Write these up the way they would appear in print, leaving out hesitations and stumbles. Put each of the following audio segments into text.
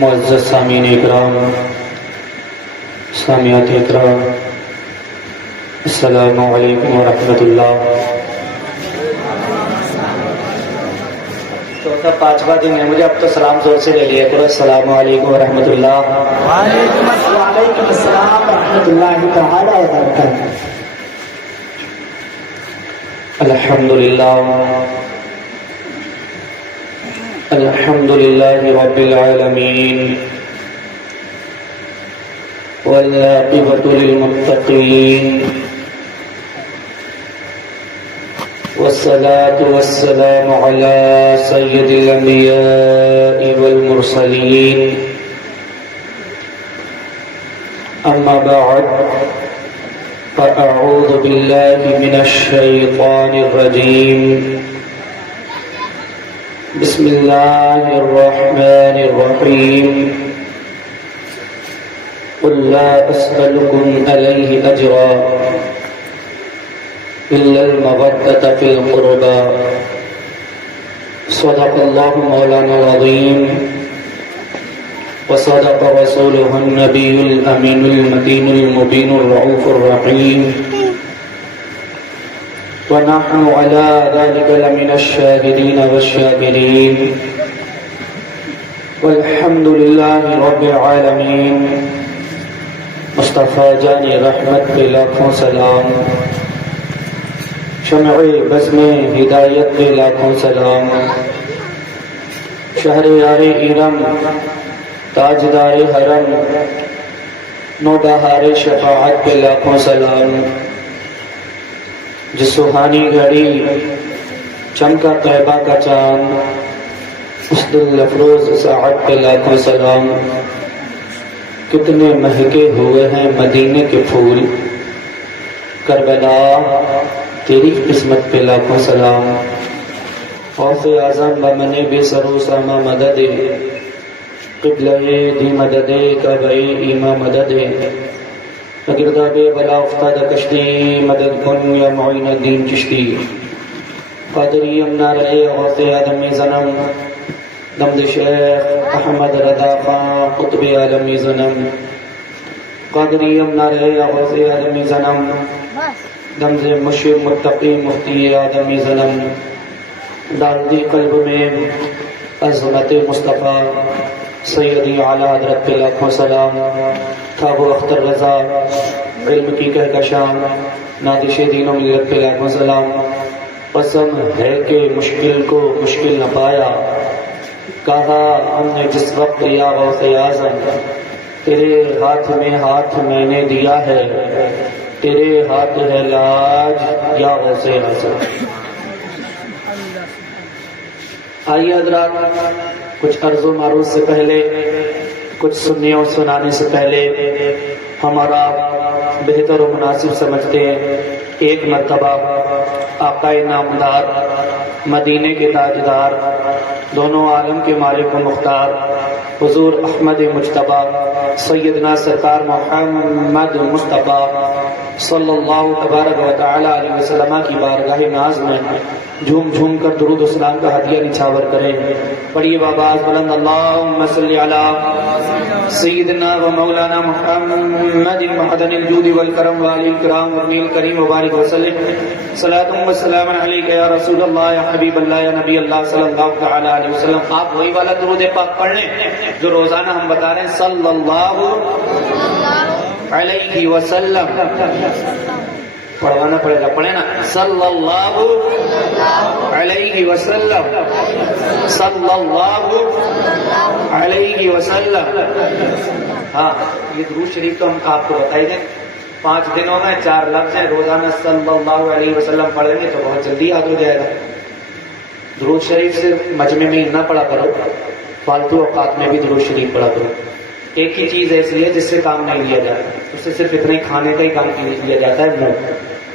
معزز سامعین اکرام، سامعات اکرام، السلام علیکم ورحمۃ اللہ۔ چوتھا پانچواں دن ہے، مجھے اب تو سلام زور سے لے لیا کرو۔ السلام علیکم ورحمۃ اللہ۔ وعلیکم السلام ورحمۃ اللہ تعالی وبرکاتہ۔ الحمدللہ الحمدللہ رب العالمین، والعاقبۃ للمتقین، والصلاة والسلام على سید الانبیاء والمرسلین، اما بعد فاعوذ باللہ من الشیطان الرجیم، بسم اللہ الرحمن الرحیم، قل لا أسألكم عليه أجرا إلا المودة في القربى، صدق الله مولانا العظيم، وصدق رسوله النبي الأمين المتين المبين الرؤوف الرحيم، ونحن على ذلك لمن الشاهدين والشاكرين، والحمد لله رب العالمين۔ مصطفیٰ جان رحمت پہ لاکھوں سلام، شمع بزم ہدایت پہ لاکھوں سلام، شہر یار ارم، تاجدار حرم، نو بہار شفاعت پہ لاکھوں سلام، جس سہانی گھڑی چمکا طیبہ کا چاند، اس دل افروز ساعت پہ لاکھوں سلام۔ کتنے مہکے ہوئے ہیں مدینے کے پھول، کربلا تیری قسمت پہ لاکھوں سلام۔ غوث اعظم بمن بے سرو ساما مدد، قبلہ دی مدد کعبہ ایما مدد، گرداب بلا افتاد کشتی مدد کن یا معین الدین چشتی، قادری امنا رہے غوث آدمی زنم، دمد شیخ احمد رضا خان قطب عالمی زنم، قادری امنا رہے غوث آدمی زنم، دمد مشیر متقی مفتی آدمی زنم، ڈال دی قلب میں عظمت مصطفیٰ سیدی اعلیٰ حضرت پہ لاکھوں سلام۔ تھا وہ اختر رضا علم کی کہکشاں، نادش دین و ملت پہ لاکھوں سلام۔ قسم ہے کہ مشکل کو مشکل نہ پایا، کہا ہم نے جس وقت یا غوث اعظم، تیرے ہاتھ میں ہاتھ میں نے دیا ہے، تیرے ہاتھ ہے لاج یا غوث اعظم۔ آئیے حضرات، کچھ عرض و معروض سے پہلے، کچھ سننے اور سنانے سے پہلے ہمارا بہتر و مناسب سمجھتے ہیں ایک مرتبہ آقا نامدار، مدینے کے تاجدار، دونوں عالم کے مالک و مختار حضور احمد مجتبیٰ سیدنا سرکار محمد مصطفیٰ صلی اللہ تبارک و تعالی علیہ وسلم کی بارگاہ ناز میں جھوم جھوم کر درود و سلام کا ہدیہ نچھاور کریں۔ پڑھیے بآواز بلند، اللہم صلی علی سیدنا و مولانا محمد معدن الجود والکرم والی الکرام وابن الکریم وبارک وسلم، صلاۃ و سلام علیک یا رسول اللہ یا حبیب اللہ یا نبی اللہ صلی اللہ تعالی علیہ وسلم۔ آپ وہی والا درود پاک پڑھ لیں جو روزانہ ہم بتا رہے ہیں، صلی اللہ علیہ وسلم۔ پڑھوانا پڑے گا، پڑھے نا، صلی اللہ علیہ وسلم، صلی اللہ علیہ وسلم۔ ہاں، یہ درود شریف تو ہم آپ کو بتائی دیں، 5 دنوں میں 4 لفظ ہیں، روزانہ صلی اللہ علیہ وسلم پڑھیں گے تو بہت جلدی یاد ہو جائے گا۔ درود شریف سے مجمع میں نہ پڑھا کرو، فالتو اوقات میں بھی درود شریف پڑھا کرو۔ ایک ہی چیز ایسی ہے جس سے کام نہیں لیا جاتا، اس سے صرف اتنے کھانے کا ہی کام لیا جاتا ہے، منہ۔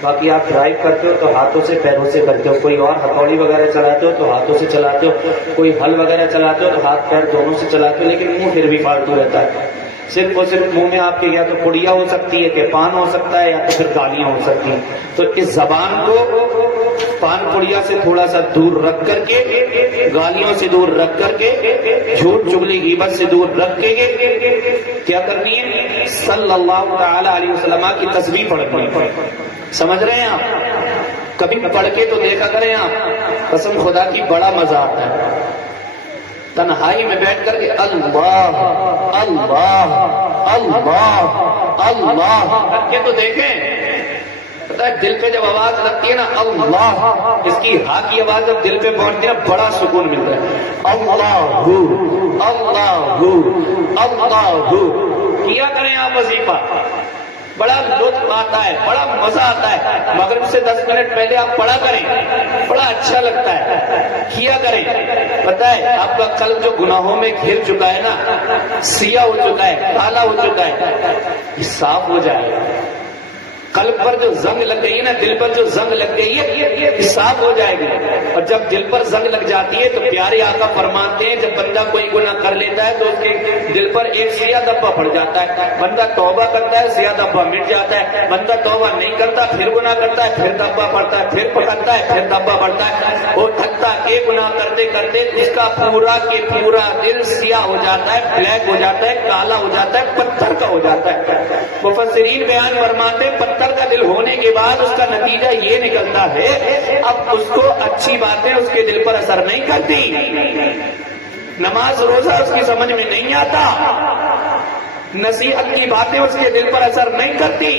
باقی آپ ڈرائیو کرتے ہو تو ہاتھوں سے پیروں سے کرتے ہو، کوئی اور ہتھوڑی وغیرہ چلاتے ہو تو ہاتھوں سے چلاتے ہو، کوئی ہل وغیرہ چلاتے ہو تو ہاتھ پیر دونوں سے چلاتے ہو، لیکن منہ پھر بھی فالتو رہتا ہے۔ صرف اور صرف منہ میں آپ کے یا تو پڑیا ہو سکتی ہے کہ پان ہو سکتا ہے یا تو پھر گالیاں ہو سکتی ہیں۔ تو اس زبان کو پان پڑیا سے تھوڑا سا دور رکھ کر کے، گالیوں سے دور رکھ کر کے، جھوٹ چگلی غیبت سے دور رکھ کے کیا کرنی ہے؟ صلی اللہ تعالی علیہ وسلم کی تسبیح پڑھنی ہے۔ سمجھ رہے ہیں آپ؟ کبھی پڑھ کے تو دیکھا کریں آپ، قسم خدا کی بڑا مزہ آتا ہے۔ تنہائی میں بیٹھ کر کے اللہ اللہ اللہ اللہ کر کے تو دیکھیں، پتہ ہے دل پہ جب آواز لگتی ہے نا اللہ، اس کی ہاں کی آواز جب دل پہ پہنچتی ہے نا بڑا سکون ملتا ہے۔ اللہ اللہ اللہ کیا کریں آپ وظیفہ، بڑا لطف آتا ہے، بڑا مزہ آتا ہے۔ مغرب سے 10 منٹ پہلے آپ پڑھا کریں، بڑا اچھا لگتا ہے، کیا کریں۔ پتہ ہے آپ کا قلب جو گناہوں میں گھر چکا ہے نا، سیاہ ہو چکا ہے، کالا ہو چکا ہے، یہ صاف ہو جائے۔ قلب پر جو زنگ لگ گئی ہے نا، دل پر جو زنگ لگ گئی ہے، یہ صاف ہو جائے گی۔ اور جب دل پر زنگ لگ جاتی ہے تو پیارے آقا فرماتے ہیں جب بندہ کوئی گناہ کر لیتا ہے تو اس کے دل پر ایک سیاہ دھبا پڑ جاتا ہے۔ بندہ توبہ کرتا ہے، سیاہ دھبا مٹ جاتا ہے۔ بندہ توبہ نہیں کرتا، پھر گناہ کرتا ہے، پھر دھبا پڑتا ہے، پھر پکڑتا ہے، پھر دھبا پڑتا ہے، اور حتیٰ کہ گناہ کرتے کرتے اس کا پورا کے پورا دل سیاہ ہو جاتا ہے، بلیک ہو جاتا ہے، کالا ہو جاتا ہے، پتھر کا ہو جاتا ہے۔ مفسرین بیان فرماتے ہیں پتھر کا دل ہونے کے بعد اس کا نتیجہ یہ نکلتا ہے اب اس کو اچھی باتیں اس کے دل پر اثر نہیں کرتی، نماز روزہ اس کی سمجھ میں نہیں آتا، نصیحت کی باتیں اس کے دل پر اثر نہیں کرتی۔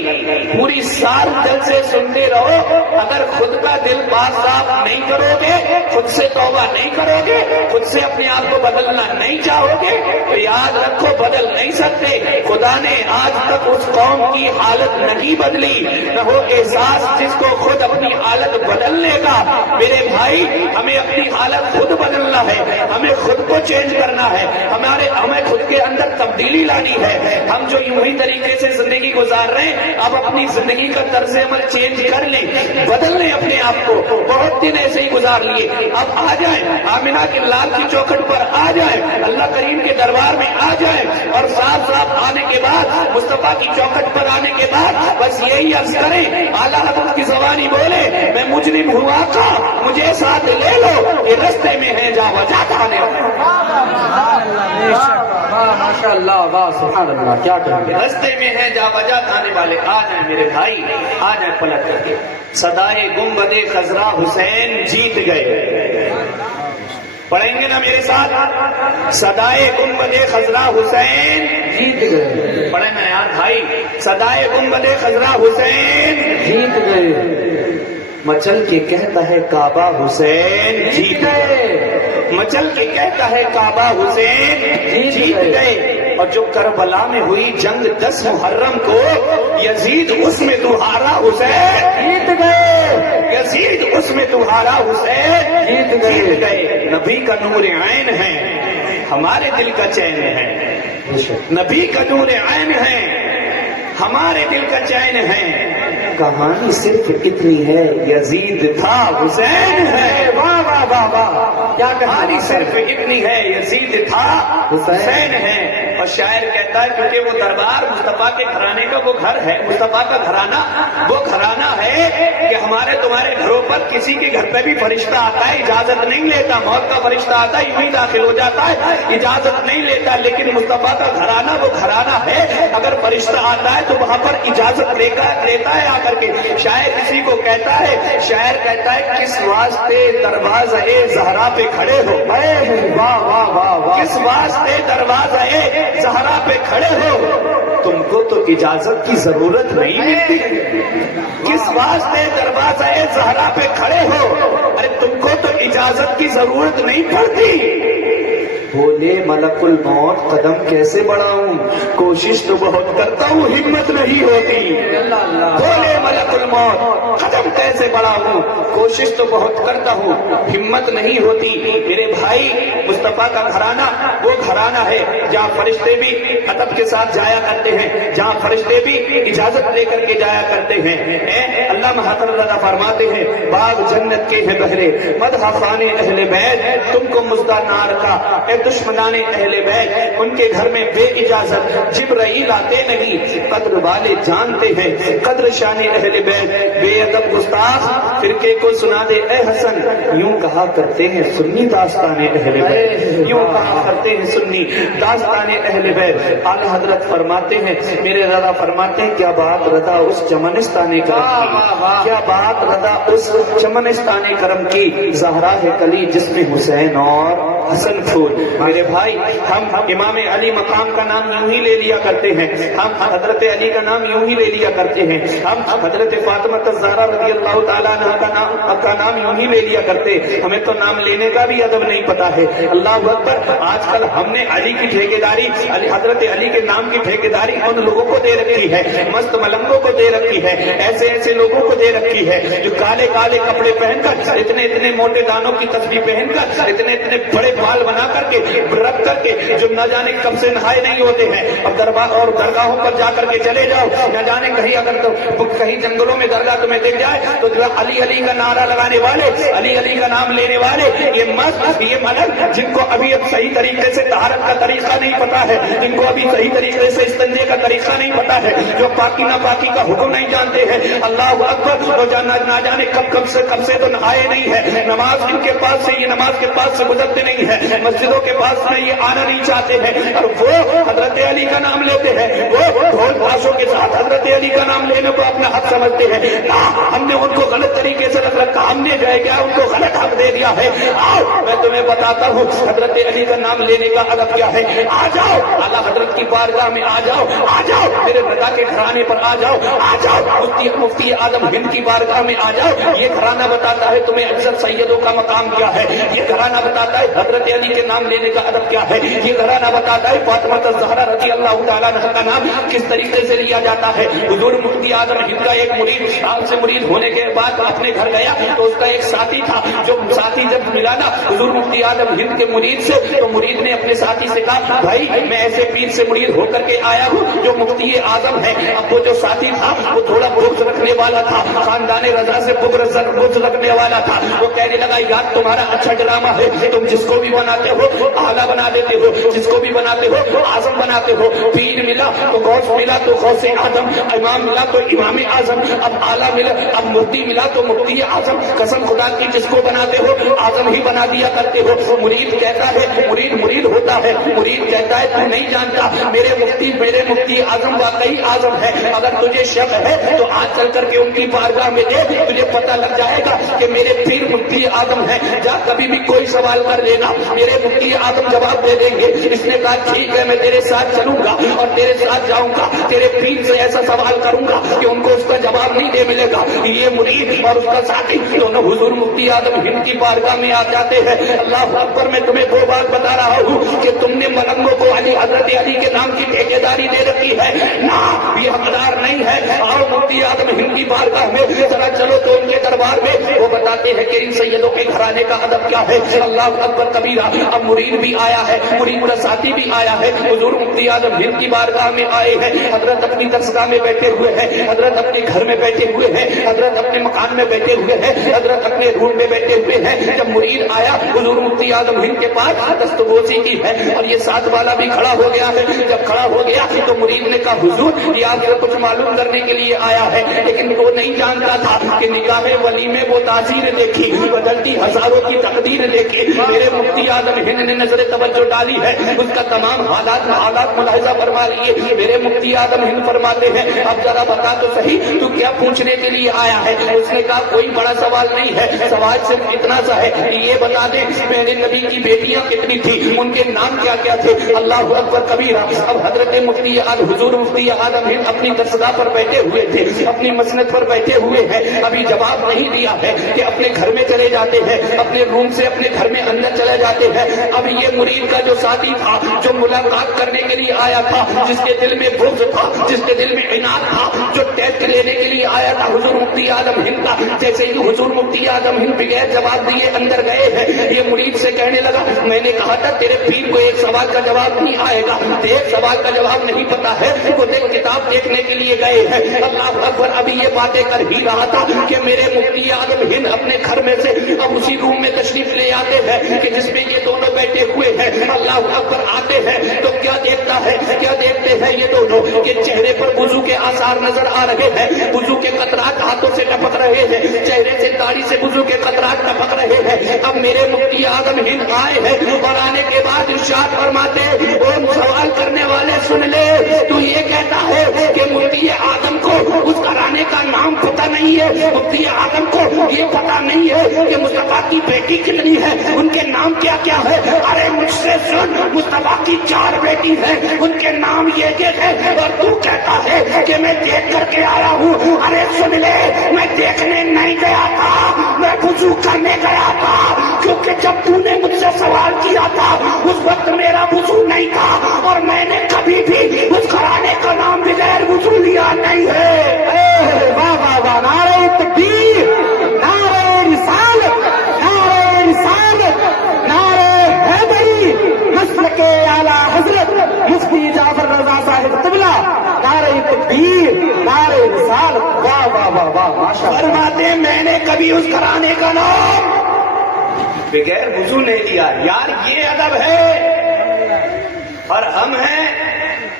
پوری سال دل سے سنتے رہو، اگر خود کا دل پاک صاف نہیں کرو گے، خود سے توبہ نہیں کرو گے، خود سے اپنے آپ کو بدلنا نہیں چاہو گے تو یاد رکھو بدل نہیں سکتے۔ خدا نے آج تک اس قوم کی حالت نہیں بدلی، نہ ہو احساس جس کو خود اپنی حالت بدلنے کا۔ میرے بھائی ہمیں اپنی حالت خود بدلنا ہے، ہمیں خود کو چینج کرنا ہے، ہمیں خود کے اندر تبدیلی لانی ہے۔ ہم جو یوں ہی طریقے سے زندگی گزار رہے ہیں، اب اپنی زندگی کا طرز عمل چینج کر لیں، بدل لیں اپنے آپ کو۔ بہت دن ایسے ہی گزار لیے، اب آ جائیں آمنہ کے لال کی چوکھٹ پر، آ جائیں اللہ کریم کے دربار میں، آ جائیں اور صاف صاف آنے کے بعد مصطفیٰ کی چوکھٹ پر آنے کے بعد بس یہی عرض کریں، اعلیٰ حضرت کی زبانی بولے میں مجرم ہوا تھا مجھے ساتھ لے لو، یہ رستے میں ہے جا وجہ آنے ماشاء اللہ، واہ سبحان اللہ، کیا کہیں گے، رستے میں ہے جا وجہ آنے والے آ جائیں میرے بھائی، آ جائیں پلٹ کر کے۔ صدائے گنبد خضرا حسین جیت گئے، پڑھیں گے نا میرے ساتھ، صدائے گنبد خضرا حسین جیت گئے، پڑھیں نا یار بھائی، صدائے گنبد خضرا حسین جیت گئے، مچل کے کہتا ہے کعبہ حسین جیت گئے، مچل کے کہتا ہے کعبہ حسین جیت گئے۔ اور جو کربلا میں ہوئی جنگ 10 محرم کو یزید اس میں تمہارا حسین جیت گئے، یزید اس میں تمہارا حسین جیت گئے۔ نبی کا نور عین ہے، ہمارے دل کا چین ہے، نبی کا نور عین ہے، ہمارے دل کا چین ہے۔ کہانی صرف اتنی ہے یزید تھا حسین ہے، واہ واہ واہ واہ، کیا کہانی صرف اتنی ہے یزید تھا حسین ہے۔ اور شاعر کہتا ہے کیونکہ وہ دربار مصطفیٰ کے گھرانے کا وہ گھر ہے، مصطفیٰ کا گھرانہ وہ گھرانہ ہے کہ ہمارے تمہارے گھروں پر کسی کے گھر پہ بھی فرشتہ آتا ہے اجازت نہیں لیتا، موت کا فرشتہ آتا ہے یوں ہی داخل ہو جاتا ہے اجازت نہیں لیتا، لیکن مصطفیٰ کا گھرانہ وہ گھرانہ ہے، اگر فرشتہ آتا ہے تو وہاں پر اجازت لیتا ہے آ کر کے۔ شاعر کسی کو کہتا ہے، شاعر کہتا ہے کس واسطے دروازہ زہرا پہ کھڑے ہو، واہ واہ واہ واہ، کس واسطے دروازہ زہرا پہ کھڑے ہو، تم کو تو اجازت کی ضرورت نہیں ملتی، کس واسطے دروازہ زہرا پہ کھڑے ہو، ارے تم کو تو اجازت کی ضرورت نہیں پڑتی۔ بولے ملک الموت قدم کیسے بڑھاؤں، کوشش تو بہت کرتا ہوں ہمت نہیں ہوتی، بولے ملک الموت قدم کیسے بڑھاؤں، کوشش تو بہت کرتا ہوں ہمت نہیں ہوتی۔ میرے بھائی مصطفیٰ کا گھرانہ وہ گھرانہ ہے، جہاں فرشتے بھی ادب کے ساتھ جایا کرتے ہیں، جہاں فرشتے بھی اجازت لے کر کے جایا کرتے ہیں۔ اللہ محترم رضا فرماتے ہیں باغ جنت کے ہیں بہرے مدح خانے اہل بیت، تم کو مزدہ نار کا اے دشمنان اہل بیت، ان کے گھر میں بے اجازت جبرائیل آتے نہیں، قدر والے جانتے ہیں قدر شان اہل بیت، بے ادب گستاخ فرقے کو سنا دے اے حسن، یوں کہا کرتے ہیں سنی داستان اہل بیت، یوں کہا کرتے ہیں سنی داستان اہل بیت۔ اعلی حضرت فرماتے ہیں میرے رضا فرماتے ہیں کیا بات رضا اس چمنستان کرم کی، کیا بات رضا اس چمنستان کرم کی، زہرا ہے کلی جس میں حسین اور حسن پھول۔ میرے بھائی ہم امام علی مقام کا نام یوں ہی لے لیا کرتے ہیں، ہم حضرت علی کا نام یوں ہی لے لیا کرتے ہیں، ہم حضرت فاطمہ الزہرا رضی اللہ تعالیٰ عنہا کا نام یوں ہی لے لیا کرتے، ہمیں تو نام لینے کا بھی ادب نہیں پتا ہے۔ اللہ اکبر، آج کل ہم نے علی کی ٹھیکیداری، حضرت علی کے نام کی ٹھیکیداری ان لوگوں کو دے رکھی ہے، مست ملنگوں کو دے رکھی ہے، ایسے ایسے لوگوں کو دے رکھی ہے جو کالے کالے کپڑے پہن کر، اتنے اتنے موٹے دانوں کی تسبیح پہن کر، اتنے اتنے بڑے بال بنا کر کے رکھ کر کے، جو نہ جانے کب سے نہائے نہیں ہوتے ہیں، اور دربار اور درگاہوں پر جا کر کے چلے جاؤ، نہ جانے کہیں اگر تو کہیں جنگلوں میں درگاہ تمہیں دیکھ جائے تو علی علی کا نعرہ لگانے والے، علی علی کا نام لینے والے، یہ مست یہ ملک جن کو ابھی اب صحیح طریقے سے طہارت کا طریقہ نہیں پتا ہے، جن کو ابھی صحیح طریقے سے استنجے کا طریقہ نہیں پتا ہے، جو پاکی نہ پاکی کا حکم نہیں جانتے ہیں، اللہ اکبر، تو نہ جانے کب سے تو نہائے نہیں ہے، نماز ان کے پاس سے، یہ نماز کے پاس سے گزرتے نہیں ہے، مسجدوں کے پاس میں یہ آنا نہیں چاہتے ہیں، اور وہ حضرت علی کا نام لیتے ہیں، وہ ڈھول تاشوں کے ساتھ حضرت علی کا نام لینے کو اپنا حق سمجھتے ہیں۔ ہم نے ان کو غلط طریقے سے رکھ رکھا، ہم نے جو ہے کیا ان کو غلط حق دے دیا ہے۔ آؤ میں تمہیں بتاتا ہوں حضرت علی کا نام لینے کا ادب کیا ہے، آ جاؤ اعلیٰ حضرت کی بارگاہ میں، آ جاؤ آ جاؤ میرے رضا کے گھرانے پر آ جاؤ، آ جاؤ مفتی اعظم ہند کی بارگاہ میں آ جاؤ، یہ گھرانہ بتاتا ہے تمہیں عزت سیدوں کا مقام کیا ہے، یہ گھرانہ بتاتا ہے حضرت علی کے نام لینے کا ادب کیا ہے، یہ گھرانہ بتاتا ہے فاطمہ الزہرا رضی اللہ تعالیٰ عنہا کا نام کس طریقے سے لیا جاتا ہے۔ حضور مفتی اعظم ہند کا ایک مرید آپ سے مرید ہونے کے بعد اپنے گھر گیا تو اس کا ایک ساتھی تھا، جو ساتھی جب ملا نا حضور مفتی اعظم ہند کے مرید سے، تو مرید نے اپنے ساتھی سے کہا بھائی میں ایسے پیر سے مرید ہو کر کے آیا ہوں جو مفتی اعظم ہے۔ اب وہ جو ساتھی تھا وہ تھوڑا بغض رکھنے والا تھا، خاندان رضا سے بغض رکھنے والا تھا، وہ کہنے لگا یار تمہارا اچھا ڈرامہ ہے، تم جس کو بھی بناتے ہو اعلیٰ بنا دیتے ہو، جس کو بھی بناتے ہو اعظم بناتے ہو، پیر ملا تو غوث ملا تو غوث اعظم، امام ملا تو امام اعظم، اب اعلیٰ ملا اب مفتی ملا تو مفتی اعظم، قسم خدا کی جس کو بناتے ہو اعظم ہی بنا دیا کرتے ہو۔ مرید کہتا ہے مرید ہوتا ہے، مرید کہتا ہے تو نہیں جانتا میرے مفتی اعظم واقعی اعظم ہے، اگر تجھے شک ہے تو آج چل کر کے ان کی بارگاہ میں دے، تجھے پتہ لگ جائے گا کہ میرے پیر مفتی اعظم ہے، جا کبھی بھی کوئی سوال کر لینا میرے مفتی اعظم جواب دے دیں گے۔ اس نے کہا ٹھیک ہے میں تیرے ساتھ چلوں گا اور تیرے ساتھ جاؤں گا، تیرے پیر سے ایسا سوال کروں گا کہ ان کو اس کا جواب نہیں دے ملے گا۔ یہ مرید اور اس کا ساتھی دونوں حضور مفتی اعظم ہند کی بارگاہ میں آ جاتے ہیں۔ اللہ اکبر، میں تمہیں وہ بات بتا رہا ہوں کہ تم نے ملنگوں کو حضرت علی کے نام کی ٹھیکیداری دے رکھی ہے، نہ یہ حقدار نہیں ہے۔ اور مفتی اعظم ہند کی بارگاہ میں ذرا چلو تو ان کے دربار میں، وہ بتاتے ہیں کہ ان سیدوں کے گھرانے کا ادب کیا ہے۔ اللہ اکبر کبیرہ، اب مرید بھی آیا ہے، مرید کا ساتھی بھی آیا ہے، حضور مفتی اعظم ہند کی بارگاہ میں آئے ہیں، حضرت اپنی درسگاہ میں بیٹھے ہوئے ہیں، حضرت اپنے گھر میں بیٹھے ہوئے ہیں، حضرت اپنے مکان میں بیٹھے ہوئے ہیں، حضرت اپنے روم میں بیٹھے ہوئے ہیں۔ جب مرید آیا حضور مفتی اعظم ہند کے پاس دستبوسی کی ہے اور یہ ساتھ والا بھی کھڑا ہو گیا ہے۔ جب کھڑا ہو گیا تو مرید نے کہا حضور یہ آپ سے کچھ معلوم کرنے کے لیے آیا ہے، لیکن وہ نہیں جانتا تھا کہ نکاح ولی میں وہ تاثیر دیکھی، بدلتی ہزاروں کی تقدیر دیکھی۔ میرے مفتی اعظم ہند نے نظر توجہ ڈالی ہے، اس کا تمام حالات ملاحظہ فرما لیے۔ میرے مفتی اعظم ہند فرماتے ہیں اب ذرا بتا تو صحیح تو کیا پوچھنے کے لیے آیا ہے؟ اس نے کہا کوئی بڑا سوال نہیں ہے، سوال صرف اتنا سا ہے کہ یہ بتا دے میرے نبی کی بیٹیاں کتنی تھی، ان کے نام کیا کیا تھے۔ اللہ اکبر کبیرہ، اب حضرت مفتی حضور مفتی اعظم ہند اپنی درسگاہ پر بیٹھے ہوئے تھے، اپنی مسند پر بیٹھے ہوئے ہیں، ابھی جواب نہیں دیا ہے کہ اپنے گھر میں چلے جاتے ہیں، اپنے روم سے اپنے گھر میں اندر چلے جاتے ہیں۔ اب یہ مرید کا جو ساتھی تھا، جو ملاقات کرنے کے لیے آیا تھا، جس کے دل میں بغض تھا، جس کے دل میں عناد تھا، جو ٹیسٹ لینے کے لیے آیا تھا حضور مفتی اعظم ہند کا، جیسے ہی حضور مفتی اعظم ہند بغیر جواب دیے اندر گئے ہیں، یہ مرید سے کہنے لگا میں نے کہا تھا تیرے پیر کو ایک سوال کا جواب نہیں آئے گا، ایک سوال کا جواب نہیں پتا ہے، وہ دیکھ کتاب دیکھنے کے لیے گئے ہیں۔ اللہ اکبر، ابھی یہ باتیں کر ہی رہا تھا کہ میرے مفتی اعظم ہند اپنے گھر میں سے اب اسی روم میں تشریف لے آتے ہیں کہ جس میں یہ دونوں بیٹھے ہوئے ہیں۔ اللہ اکبر، آتے ہیں تو کیا دیکھتا ہے، کیا دیکھتے ہیں یہ دونوں کہ چہرے پر وضو کے آثار نظر آ رہے ہیں، وضو کے قطرات ہاتھوں سے ٹپک رہے ہیں، چہرے سے داڑھی سے وضو کے قطرات ٹپک رہے ہیں۔ اب میرے مفتی اعظم ہند آئے ہیں اور آنے کے بعد ارشاد فرماتے اور سوال کرنے والے سن لے، تو یہ کہتا ہے کہ مفتی اعظم کو اس گھرانے کا نام پتہ نہیں ہے، مفتی اعظم کو یہ پتہ نہیں ہے کہ مصطفیٰ کی بیٹی کتنی ہے، ان کے نام کیا کیا ہے۔ ارے مجھ سے سن، مصطفیٰ کی 4 بیٹی ہیں، ان کے نام یہ ہے، اور تو کہتا ہے کہ میں دیکھ کر کے آیا ہوں۔ ارے سن لے، میں دیکھنے نہیں گیا تھا، میں وضو کرنے گیا تھا، کیونکہ جب تو نے مجھ سے سوال کیا تھا اس وقت میرا وضو نہیں تھا، اور میں نے کبھی بھی اس گھرانے کا نام بغیر وضو لیا نہیں ہے۔ واہ واہ واہ، نعرہ تکبیر، نعرہ رسالت، نعرہ رسالت، نعرہ حیدری، مسلک اعلیٰ حضرت مفتی جعفر رضا صاحب قبلہ، نعرہ تکبیر، نعرہ رسالت، واہ واہ واہ واہ، ماشاء اللہ۔ فرماتے میں نے کبھی اس گھرانے کا نام بغیر وضو نہیں لیا۔ یار یہ ادب ہے، اور ہم ہیں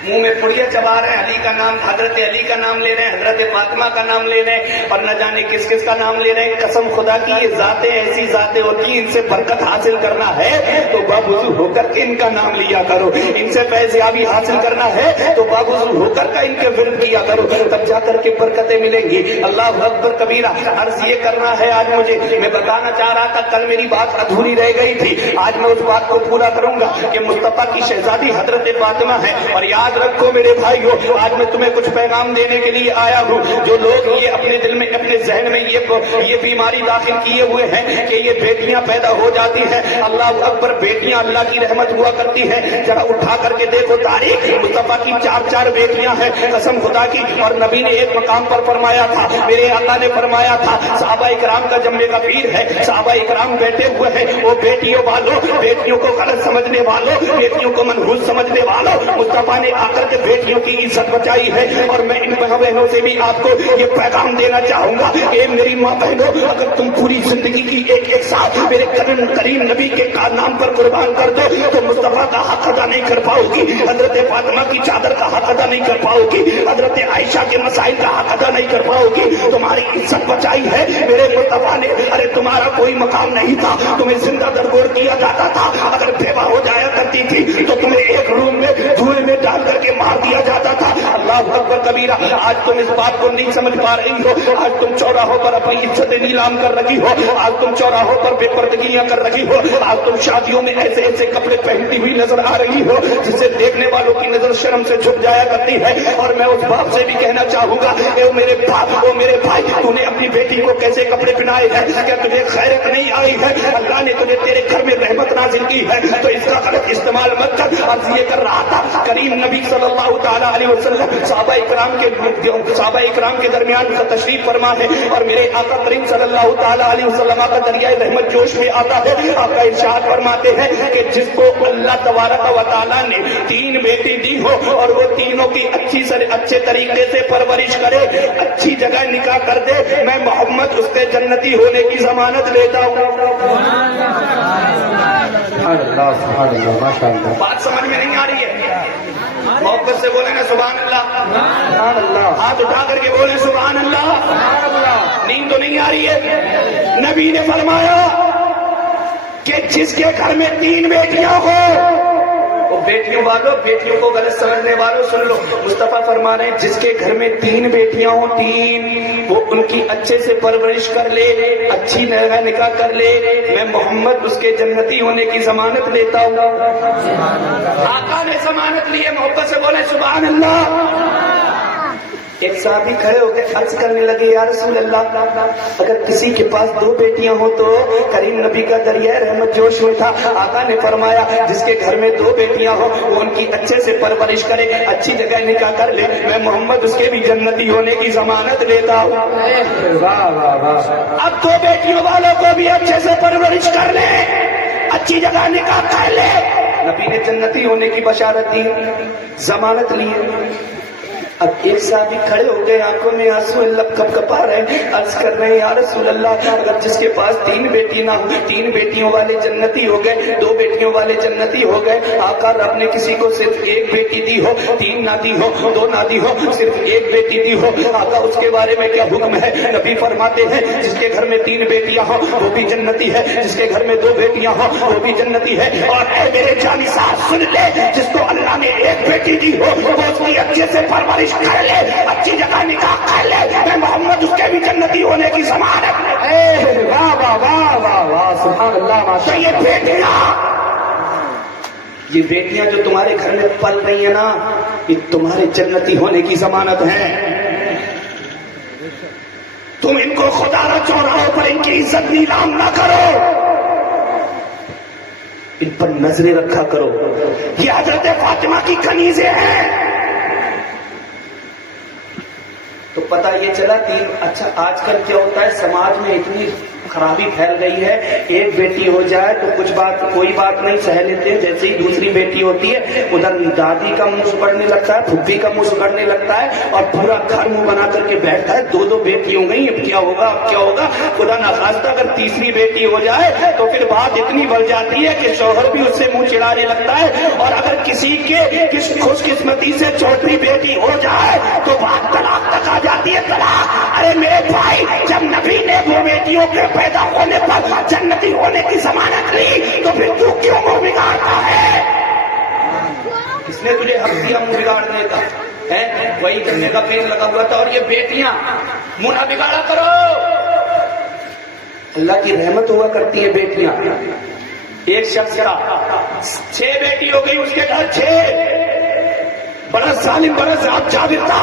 منہ میں پڑیا چبا رہے ہیں، علی کا نام، حضرت علی کا نام لے رہے ہیں، حضرت فاطمہ کا نام لے رہے ہیں، اور نہ جانے کس کس کا نام لے رہے ہیں۔ قسم خدا کی یہ ذاتیں ایسی ذاتیں ہوتی ہیں، ان سے برکت حاصل کرنا ہے تو باوضو ہو کر کے ان کا نام لیا کرو، ان سے فیضیابی حاصل کرنا ہے تو باوضو ہو کر کے ان کے ورد کیا کرو، تب جا کر کے برکتیں ملیں گی۔ اللہ اکبر کبیرہ۔ عرض یہ کرنا ہے آج مجھے، میں بتانا چاہ رہا تھا، کل میری بات ادھوری رہ گئی تھی، آج میں اس بات کو پورا کروں گا کہ مصطفیٰ کی شہزادی حضرت فاطمہ ہے۔ اور یاد رکھو میرے بھائیو، آج میں تمہیں کچھ پیغام دینے کے لیے آیا ہوں۔ جو لوگ یہ اپنے دل میں، اپنے ذہن میں یہ بیماری داخل کیے ہوئے ہیں کہ یہ بیٹیاں پیدا ہو جاتی ہیں، اللہ اکبر، بیٹیاں اللہ کی رحمت ہوا کرتی ہیں، ذرا اٹھا کر کے دیکھو تاریخ، مصطفیٰ کی 4 بیٹیاں ہیں، قسم خدا کی۔ اور نبی نے ایک مقام پر فرمایا تھا، میرے آقا نے فرمایا تھا، صحابہ اکرام کا جمع کا پیر ہے، صحابہ اکرام بیٹھے ہوئے ہیں، وہ بیٹیوں والوں، بیٹیوں کو غلط سمجھنے والوں، بیٹیوں کو منحوس سمجھنے والوں، مصطفیٰ نے آ کر کے بیٹیوں کی عزت بچائی ہے۔ اور میں ان بہنوں سے بھی آپ کو یہ پیغام دینا چاہوں گا کہ میری ماں بہنوں، اگر تم پوری زندگی کی ایک ساتھ میرے کریم نبی کے نام پر قربان کر دو تو مصطفیٰ کا حق ادا نہیں کر پاؤ گی، حضرت فاطمہ کی چادر کا حق ادا نہیں کر پاؤ گی، حضرت عائشہ کے مسائل کا حق ادا نہیں کر پاؤ گی۔ تمہاری عزت بچائی ہے میرے مصطفیٰ نے۔ ارے تمہارا کوئی مقام نہیں تھا، تمہیں زندہ درگور کیا جاتا تھا، اگر بیوہ ہو جایا کرتی تھی تو تمہیں ایک روم میں دھوئے میں ڈال کر کے مار دیا جاتا تھا۔ اللہ اکبر کبیرہ۔ آج تم اس بات کو نہیں سمجھ پا رہی ہو، آج تم چوراہوں پر اپنی عزت نیلام کر رکھی ہو، آج تم چوراہوں پر بے پردگیاں کر رکھی ہو، آج تم شادیوں میں ایسے ایسے کپڑے پہنتی ہوئی نظر آ رہی ہو جسے دیکھنے والوں کی نظر شرم سے جھک جایا کرتی ہے۔ اور میں اس باپ سے بھی کہنا چاہوں گا کہ او میرے باپ، او میرے بھائی، تو نے اپنی بیٹی کو کیسے کپڑے پہنائے ہیں؟ کیا تجھے خیرت نہیں آئی ہے؟ اللہ نے تجھے تیرے گھر میں رحمت نازل کی ہے تو اس کا غلط استعمال مت کر۔ عرض یہ کر رہا تھا، کریم نبی صلی اللہ تعالیٰ علیہ وسلم صحابہ اکرام کے درمیان کا تشریف فرما ہے، اور میرے آقا کریم صلی اللہ تعالیٰ علیہ وسلم کا دریائے رحمت جوش میں آتا ہے۔ آپ کا ارشاد فرماتے ہیں کہ جس کو اللہ تبارک و تعالیٰ نے 3 بیٹی دی ہو اور وہ تینوں کی اچھے طریقے سے پرورش کرے، اچھی جگہ نکاح کر دے، میں محمد اس کے جنتی ہونے کی ضمانت لیتا ہوں۔ سبحان اللہ، ماشاء اللہ۔ بات سمجھ میں نہیں آ رہی ہے؟ محبت سے بولیں نا سبحان اللہ، سبحان اللہ، ہاتھ اٹھا کر کے بولیں سبحان اللہ۔ سبحان اللہ۔ نیند تو نہیں آ رہی ہے؟ نبی نے فرمایا کہ جس کے گھر میں 3 بیٹیاں ہو، وہ بیٹیوں والوں، بیٹیوں کو غلط سمجھنے والوں سن لو، مصطفیٰ فرما رہے ہیں جس کے گھر میں 3 بیٹیاں ہوں، 3، وہ ان کی اچھے سے پرورش کر لے، اچھی نکاح کر لے، میں محمد اس کے جنتی ہونے کی ضمانت لیتا ہوں۔ آقا نے ضمانت لی ہے، محبت سے بولے سبحان اللہ۔ ایک صحابی کھڑے ہو کے عرض کرنے لگے یا رسول اللہ اگر کسی کے پاس 2 بیٹیاں ہوں تو کریم نبی کا دریائے رحمت جوش میں تھا. آقا نے فرمایا جس کے گھر میں 2 بیٹیاں ہوں وہ ان کی اچھے سے پرورش کرے, اچھی جگہ نکاح کر لے, میں محمد اس کے بھی جنتی ہونے کی ضمانت دیتا ہوں. اب 2 بیٹیوں والوں کو بھی اچھے سے پرورش کر لے, اچھی جگہ نکاح کر لے, نبی نے جنتی ہونے کی بشارت دی, ضمانت لی. اب ایک صحابی کھڑے ہو گئے, آنکھوں میں آنسو لب کپ کپا رہے ہیں, عرض کر رہے ہیں یا رسول اللہ اگر جس کے پاس 3 بیٹی نہ ہو, 3 بیٹیوں والے جنتی ہو گئے, 2 بیٹیوں والے جنتی ہو گئے, آقا رب نے کسی کو صرف 1 بیٹی دی ہو, 3 نہ دی ہو, 2 نہ دی ہو, صرف 1 بیٹی دی ہو, آقا اس کے بارے میں کیا حکم ہے؟ نبی فرماتے ہیں جس کے گھر میں 3 بیٹیاں ہوں وہ بھی جنتی ہے, جس کے گھر میں 2 بیٹیاں ہوں وہ بھی جنتی ہے. اور اے میرے جانی صاحب سن لے, جس کو اللہ نے 1 بیٹی دی ہو وہ اس کی اچھے سے پرورش کر لے, اچھی جگہ نکاح کر لے, میں محمد اس کے بھی جنتی ہونے کی ضمانت. واہ واہ واہ واہ واہ سبحان اللہ. تو یہ بیٹیاں جو تمہارے گھر میں پل رہی ہیں نا, یہ تمہارے جنتی ہونے کی ضمانت ہیں. تم ان کو خدا را چوراہوں پر ان کی عزت نیلام نہ کرو, ان پر نظریں رکھا کرو. یہ حضرت فاطمہ کی کنیزیں ہیں. تو پتہ یہ چلا اچھا آج کل کیا ہوتا ہے سماج میں اتنی خرابی پھیل گئی ہے, 1 بیٹی ہو جائے تو کوئی بات نہیں سہ لیتے ہیں, جیسے ہی دوسری بیٹی ہوتی ہے ادھر دادی کا منہ سکڑنے لگتا ہے, پھپھی کا منہ سکڑنے لگتا ہے, اور پورا گھر منہ بنا کر کے بیٹھتا ہے 2 بیٹی ہو گئی, اب کیا ہوگا, اب کیا ہوگا. خدا نخواستہ اگر تیسری بیٹی ہو جائے تو پھر بات اتنی بڑھ جاتی ہے کہ شوہر بھی اس سے منہ چڑھانے لگتا ہے, اور اگر کسی کے خوش قسمتی سے 4تھی بیٹی ہو جائے تو بات طلاق تک آ جاتی ہے. طلاق, ارے میرے بھائی جب نبی نے 2 بیٹیوں کے پیدا ہونے پر جنتی ہونے کی ضمانت لی تو پھر تو کیوں منہ بگاڑتا ہے؟ کس نے تجھے حق دیا منہ بگاڑنے کا؟ وہی گنے کا پیڑ لگا ہوا تھا. اور یہ بیٹیاں منہ نہ بگاڑا کرو, اللہ کی رحمت ہوا کرتی ہے بیٹیاں. ایک شخص کا 6 بیٹی ہو گئی, اس کے گھر 6, بڑا ظالم بڑا جابر تھا,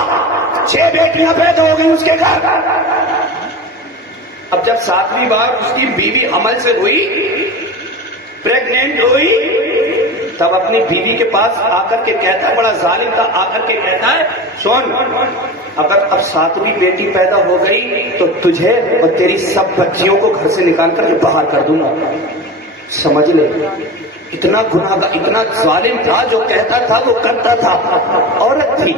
6 بیٹیاں پیدا ہو گئی اس کے گھر. اب جب 7ویں بار اس کی بیوی حمل سے ہوئی, پریگنینٹ ہوئی, تب اپنی بیوی کے پاس آ کر کے کہتا ہے, بڑا ظالم تھا, آ کر کے کہتا ہے سن اگر اب 7ویں بیٹی پیدا ہو گئی تو تجھے اور تیری سب بچیوں کو گھر سے نکال کر کے باہر کر دوں گا. سمجھ لے اتنا گناہ کا, اتنا ظالم تھا, جو کہتا تھا وہ کرتا تھا. عورت تھی,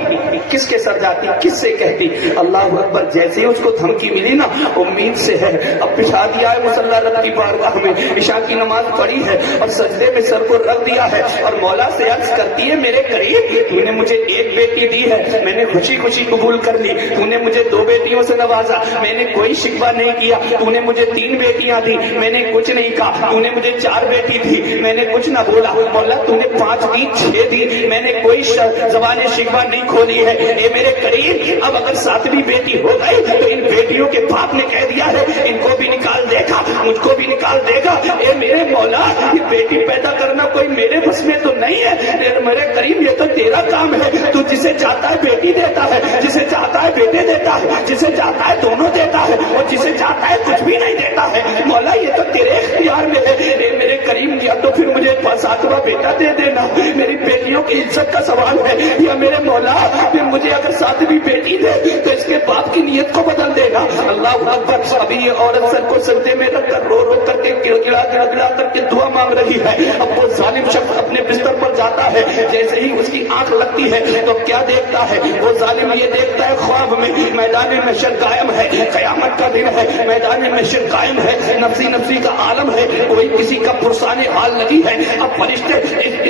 کس کے سر جاتی, کس سے کہتی. اللہ اکبر, جیسے ہی اس کو دھمکی ملی نا, امید سے ہے اب بچھا دیا ہے مصلی رب کی بارگاہ میں, عشاء کی نماز پڑھی ہے اور سجدے میں سر کو رکھ دیا ہے, اور مولا سے عرض کرتی ہے میرے قریب تو نے مجھے 1 بیٹی دی ہے, میں نے خوشی خوشی قبول کر لی. تو نے مجھے 2 بیٹیوں سے نوازا, میں نے کوئی شکوہ نہیں کیا. تو نے مجھے 3 بیٹیاں دی, میں نے کچھ نہیں کہا. تو نے مجھے 4 بیٹی دی, میں نے کچھ نہ بولا. مولا تو نے 5 دی, 6 دی, میں نے کوئی زبان شکوہ نہیں کھولی ہے. اے میرے قریب اب اگر 7ویں بیٹی ہو گئی تو ان بیٹیوں کے باپ نے کہہ دیا ہے ان کو بھی نکال دے گا, مجھ کو بھی نکال دے گا. اے میرے مولا یہ بیٹی پیدا کرنا کوئی میرے بس میں تو نہیں ہے, میرے قریب یہ تو تیرا کام ہے. تو جسے چاہتا ہے بیٹی دیتا ہے, جسے چاہتا ہے بیٹے دیتا ہے, جسے چاہتا ہے دونوں دیتا ہے, اور جسے چاہتا ہے کچھ بھی نہیں دیتا ہے. مولا یہ تو تیرے اختیار میں ہے. اے میرے قریب یا تو پھر مجھے 7واں بیٹا دے دینا, میری بیٹیوں کی عزت کا سوال ہے, یا میرے مولا پھر مجھے اگر 7ویں بیٹی دے تو اس کے باپ کی نیت کو بدل دینا. اللہ اکبر. ابھی یہ عورت سر کو سجدے میں رکھ کر رو رو کر کے گڑگڑا گڑگڑا کر کے دعا مانگ رہی ہے. اب وہ ظالم شخص اپنے بستر پر جاتا ہے, جیسے ہی اس کی آنکھ لگتی ہے تو کیا دیکھتا ہے وہ ظالم, یہ دیکھتا ہے خواب میں میدان محشر قائم ہے, قیامت کا دن ہے, میدان محشر قائم ہے, نفسی نفسی کا عالم ہے, کوئی کسی کا پرسان حال لگی ہے. اب فرشتے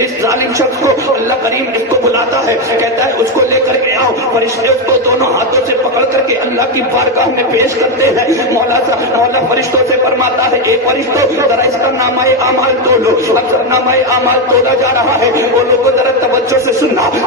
اس ظالم شخص کو اللہ کریم اس کو بلاتا ہے, کہتا ہے اس کو لے کر کے آؤ. فرشتے اس کو دونوں ہاتھوں سے پکڑ کر کے اللہ کی بارگاہ میں پیش کرتے ہیں. مولا فرشتوں سے فرماتا ہے ایک فرشتوں ذرا اس کا نامہ اعمال تولو. اب نامہ اعمال تولا جا رہا ہے, وہ لوگوں ذرا توجہ سے سننا.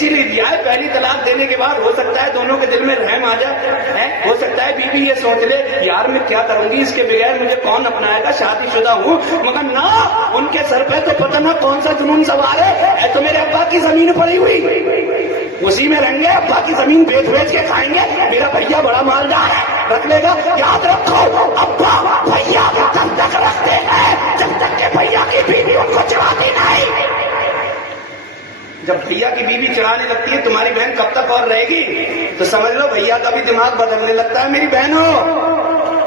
اسی لیے دیا ہے پہلی طلاق دینے کے بعد ہو سکتا ہے دونوں کے دل میں رحم آ جائے، ہو سکتا ہے بیوی یہ سوچ لے یار میں کیا کروں گی اس کے بغیر مجھے کون اپنائے گا، شادی شدہ ہوں، مگر نہ ان کے سر پہ تو پتہ نہ کون سا جنون سوار ہے تو میرے ابا کی زمین پڑی ہوئی اسی میں رہیں گے، ابا کی زمین بیچ بیچ کے کھائیں گے، میرا بھیا بڑا مالدار ہے رکھ لے گا۔ یاد رکھو ابا بھیا تب تک رکھتے ہیں جب تک کہ بھیا کی بیوی ان کو چڑھاتی نہیں۔ جب بھیا کی بیوی چڑھانے لگتی ہے تمہاری بہن کب تک اور رہے گی؟ تو سمجھ لو بھیا کا بھی دماغ بدلنے لگتا ہے میری بہنوں۔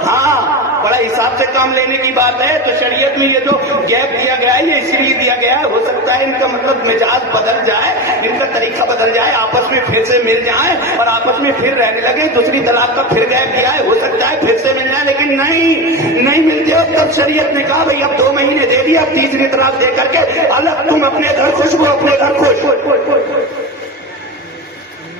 ہاں بڑا حساب سے کام لینے کی بات ہے۔ تو شریعت میں یہ جو گیپ دیا گیا ہے یہ اسی لیے دیا گیا ہے، ہو سکتا ہے ان کا مطلب مزاج بدل جائے، ان کا طریقہ بدل جائے، آپس میں پھر سے مل جائیں اور آپس میں پھر رہنے لگے، دوسری طلاق کا پھر گیپ دیا ہے، ہو سکتا ہے پھر سے مل جائے، لیکن نہیں ملتے ہو تب شریعت نے کہا بھائی اب 2 مہینے دے دیا، اب تیسری طلاق دے کر کے الگ تم اپنے گھر خوش ہو، اپنے گھر خوش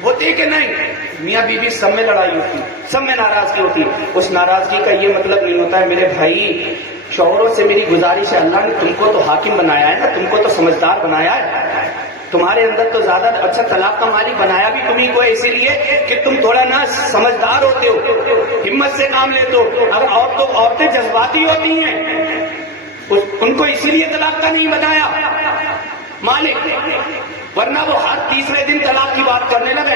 ہوتی کہ نہیں؟ میاں بیوی سب میں لڑائی ہوتی، سب میں ناراضگی ہوتی، اس ناراضگی کا یہ مطلب نہیں ہوتا ہے میرے بھائی شوہروں سے میری گزارش ہے اللہ نے تم کو تو حاکم بنایا ہے نا، تم کو تو سمجھدار بنایا ہے، تمہارے اندر تو زیادہ اچھا طلاق کا مالک بنایا بھی تمہیں کو اسی لیے کہ تم تھوڑا نا سمجھدار ہوتے ہو، ہمت سے کام لیتے ہو۔ اگر عورتیں جذباتی ہوتی ہیں ان کو اسی لیے طلاق کا نہیں بنایا مالک، ورنہ وہ ہر تیسرے دن طلاق کی بات کرنے لگے،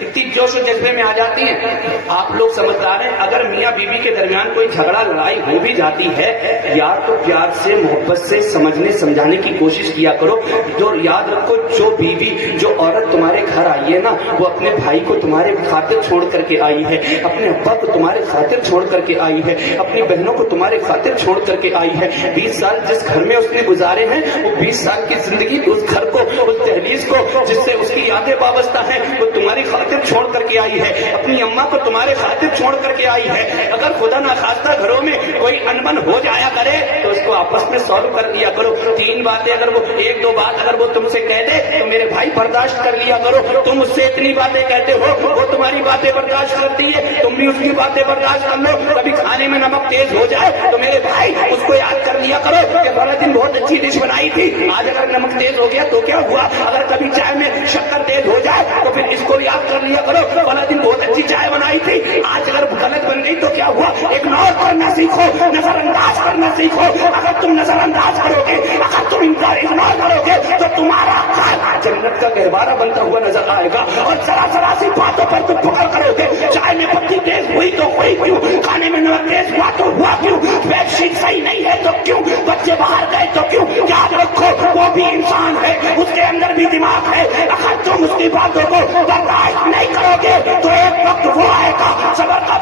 اتنی جوش و جذبے میں آ جاتی ہیں۔ آپ لوگ سمجھدار ہیں اگر میاں بیوی کے درمیان کوئی جھگڑا لڑائی ہو بھی جاتی ہے یار تو پیار سے محبت سے سمجھنے سمجھانے کی کوشش کیا کرو۔ جو یاد رکھو جو بیوی جو عورت تمہارے گھر آئی ہے نا وہ اپنے بھائی کو تمہارے خاطر چھوڑ کر کے آئی ہے، اپنے ابا کو تمہارے خاطر چھوڑ کر کے آئی ہے، اپنی بہنوں کو تمہارے خاطر چھوڑ کر کے آئی ہے۔ 20 سال جس گھر میں اس نے گزارے ہیں وہ 20 سال کی زندگی اس گھر کو اس دہلیز کو جس سے اس کی یادیں وابستہ ہیں وہ تمہاری خاطر چھوڑ کر کے آئی ہے، اپنی اماں کو تمہارے خاطر چھوڑ کر کے آئی ہے۔ اگر خدا نخواستہ گھروں میں کوئی انبن ہو جایا کرے تو اس کو آپس میں سالو کر لیا کرو۔ 3 باتیں اگر وہ 1-2 بات اگر وہ تم سے کہہ دے تو میرے بھائی برداشت کر لیا کرو۔ تم اس سے اتنی باتیں کہتے ہو وہ تمہاری باتیں برداشت کرتی ہے، تم بھی اس کی باتیں برداشت کر لو۔ کبھی کھانے میں نمک تیز ہو جائے تو میرے بھائی اس کو یاد کر لیا کرو کہ فلاں دن بہت اچھی ڈش بنائی تھی، آج اگر نمک تیز ہو گیا تو کیا ہوا؟ اگر کبھی چائے میں شکر تیز ہو جائے تو پھر اس کو یاد کر لیا کرو فلاں دن بہت اچھی چائے بنائی تھی، آج اگر غلط بن گئی تو کیا ہوا؟ اگنور کرنا سیکھو، نظر انداز کرنا سیکھو۔ اگر تم نظر انداز کرو گے، اگر تم اگنور کرو گے تو تمہارا گھر جنت کا گہوارہ بنتا ہوا نظر آئے گا۔ اور ذرا سی باتوں پر تم پکڑ کرو گے، چائے میں پتی تیز ہوئی تو ہوئی کیوں، کھانے میں نمک تیز ہوا تو ہوا کیوں، بیڈ شیٹ صحیح نہیں ہے تو کیوں، بچے باہر گئے تو کیوں۔ یاد رکھو وہ بھی انسان ہے، اس کے اندر بھی دماغ ہے، اگر تم اس کی باتوں کو برداشت نہیں کرو گے تو ایک وقت وہ آئے گا صبر کا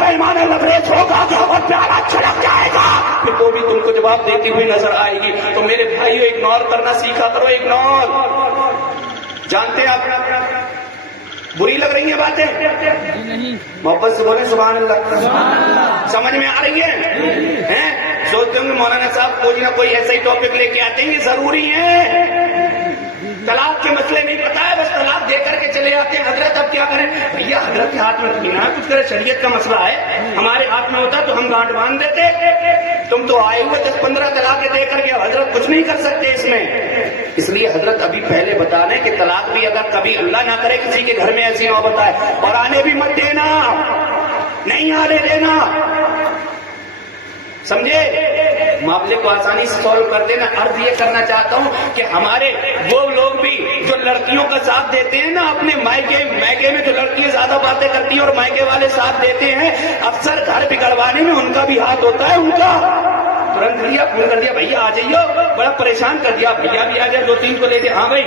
پیمانہ لبریز ہوگا اور پیارا چھڑک جائے گا، پھر تو بھی تم کو جواب دیتی ہوئی نظر آئے گی۔ تو میرے بھائیو اگنور کرنا سیکھا کرو، اگنور۔ جانتے آپ بری لگ رہی ہیں باتیں؟ محبت سے بولیں سبحان اللہ۔ سمجھ میں آ رہی ہے؟ سوچتے ہوں گے مولانا صاحب کوئی نہ کوئی ایسا ہی ٹاپک لے کے آتے ہیں، یہ ضروری ہے۔ طلاق کے مسئلے نہیں پتا ہے، بس طلاق دے کر کے چلے جاتے ہیں۔ حضرت اب کیا کریں؟ بھیا حضرت کے ہاتھ میں تھی نا کچھ کرے، شریعت کا مسئلہ ہے، ہمارے ہاتھ میں ہوتا تو ہم گانٹ باندھ دیتے۔ تم تو آئے ہوئے 10-15 طلاقیں دے کر کے حضرت کچھ نہیں کر سکتے اس میں۔ اس لیے حضرت ابھی پہلے بتا دیں کہ طلاق بھی اگر کبھی اللہ نہ کرے کسی کے گھر میں ایسی نوبت آئے اور آنے بھی مت دینا، نہیں آنے دینا، سمجھے؟ معاملے کو آسانی سے سالو کر دینا۔ عرض یہ کرنا چاہتا ہوں کہ ہمارے وہ لوگ بھی جو لڑکیوں کا ساتھ دیتے ہیں نا، اپنے مائکے میں جو لڑکیاں زیادہ باتیں کرتی ہیں اور مائکے والے ساتھ دیتے ہیں، اکثر گھر بگڑوانے میں ان کا بھی ہاتھ ہوتا ہے، ان کا ترنت لیا فون کر دیا بھیا آ جائیے، بڑا پریشان کر دیا، بھیا بھی آ جائے، 2-3 کو لے کے، ہاں بھائی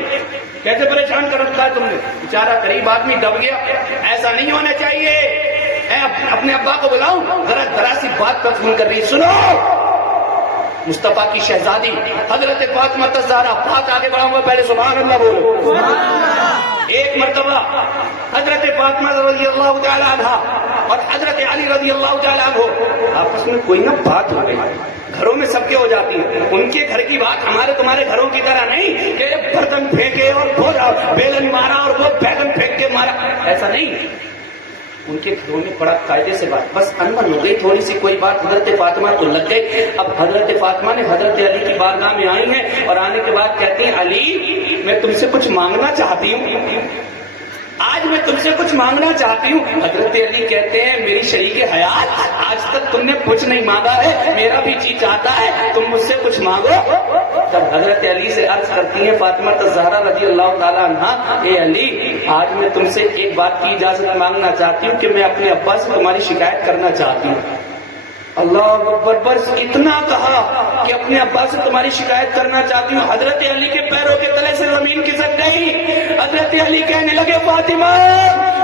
کیسے پریشان کر رکھا ہے تم نے، بیچارہ قریب آدمی دب گیا۔ ایسا نہیں ہونا چاہیے۔ اپنے ابا کو بلاؤں، ذرا سی بات پر فون کر رہی ہے، سنو۔ مصطفیٰ کی شہزادی حضرت فاطمہ الزہرا، بات آگے بڑھاؤں گا، پہلے سبحان اللہ بولو۔ ایک مرتبہ حضرت فاطمہ رضی اللہ تعالی عنہا اور حضرت علی رضی اللہ تعالی عنہ آپس میں کوئی نہ بات ہو گئی، گھروں میں سب کے ہو جاتی ہے، ان کے گھر کی بات ہمارے تمہارے گھروں کی طرح نہیں کہ برتن پھینکے اور وہ بیلن مارا اور وہ بیگن پھینک کے مارا، ایسا نہیں۔ ان کے گھروں میں بڑا قاعدے سے بات، بس انبن ہو گئی تھوڑی سی کوئی بات، حضرت فاطمہ تو لگ گئی۔ اب حضرت فاطمہ نے حضرت علی کی بارگاہ میں آئی ہیں اور آنے کے بعد کہتے ہیں علی میں تم سے کچھ مانگنا چاہتی ہوں، آج میں تم سے کچھ مانگنا چاہتی ہوں۔ حضرت علی کہتے ہیں میری شریک حیات، آج تک تم نے کچھ نہیں مانگا ہے، میرا بھی جی چاہتا ہے تم مجھ سے کچھ مانگو۔ تب حضرت علی سے عرض کرتی ہیں فاطمہ الزہرا رضی اللہ تعالیٰ عنہا، اے علی آج میں تم سے ایک بات کی اجازت مانگنا چاہتی ہوں کہ میں اپنے ابا سے تمہاری شکایت کرنا چاہتی ہوں۔ اللہ اکبر، بس اتنا کہا کہ اپنے ابا سے تمہاری شکایت کرنا چاہتی ہوں، حضرت علی کے پیروں کے تلے سے زمین کھسک گئی۔ حضرت علی کہنے لگے فاطمہ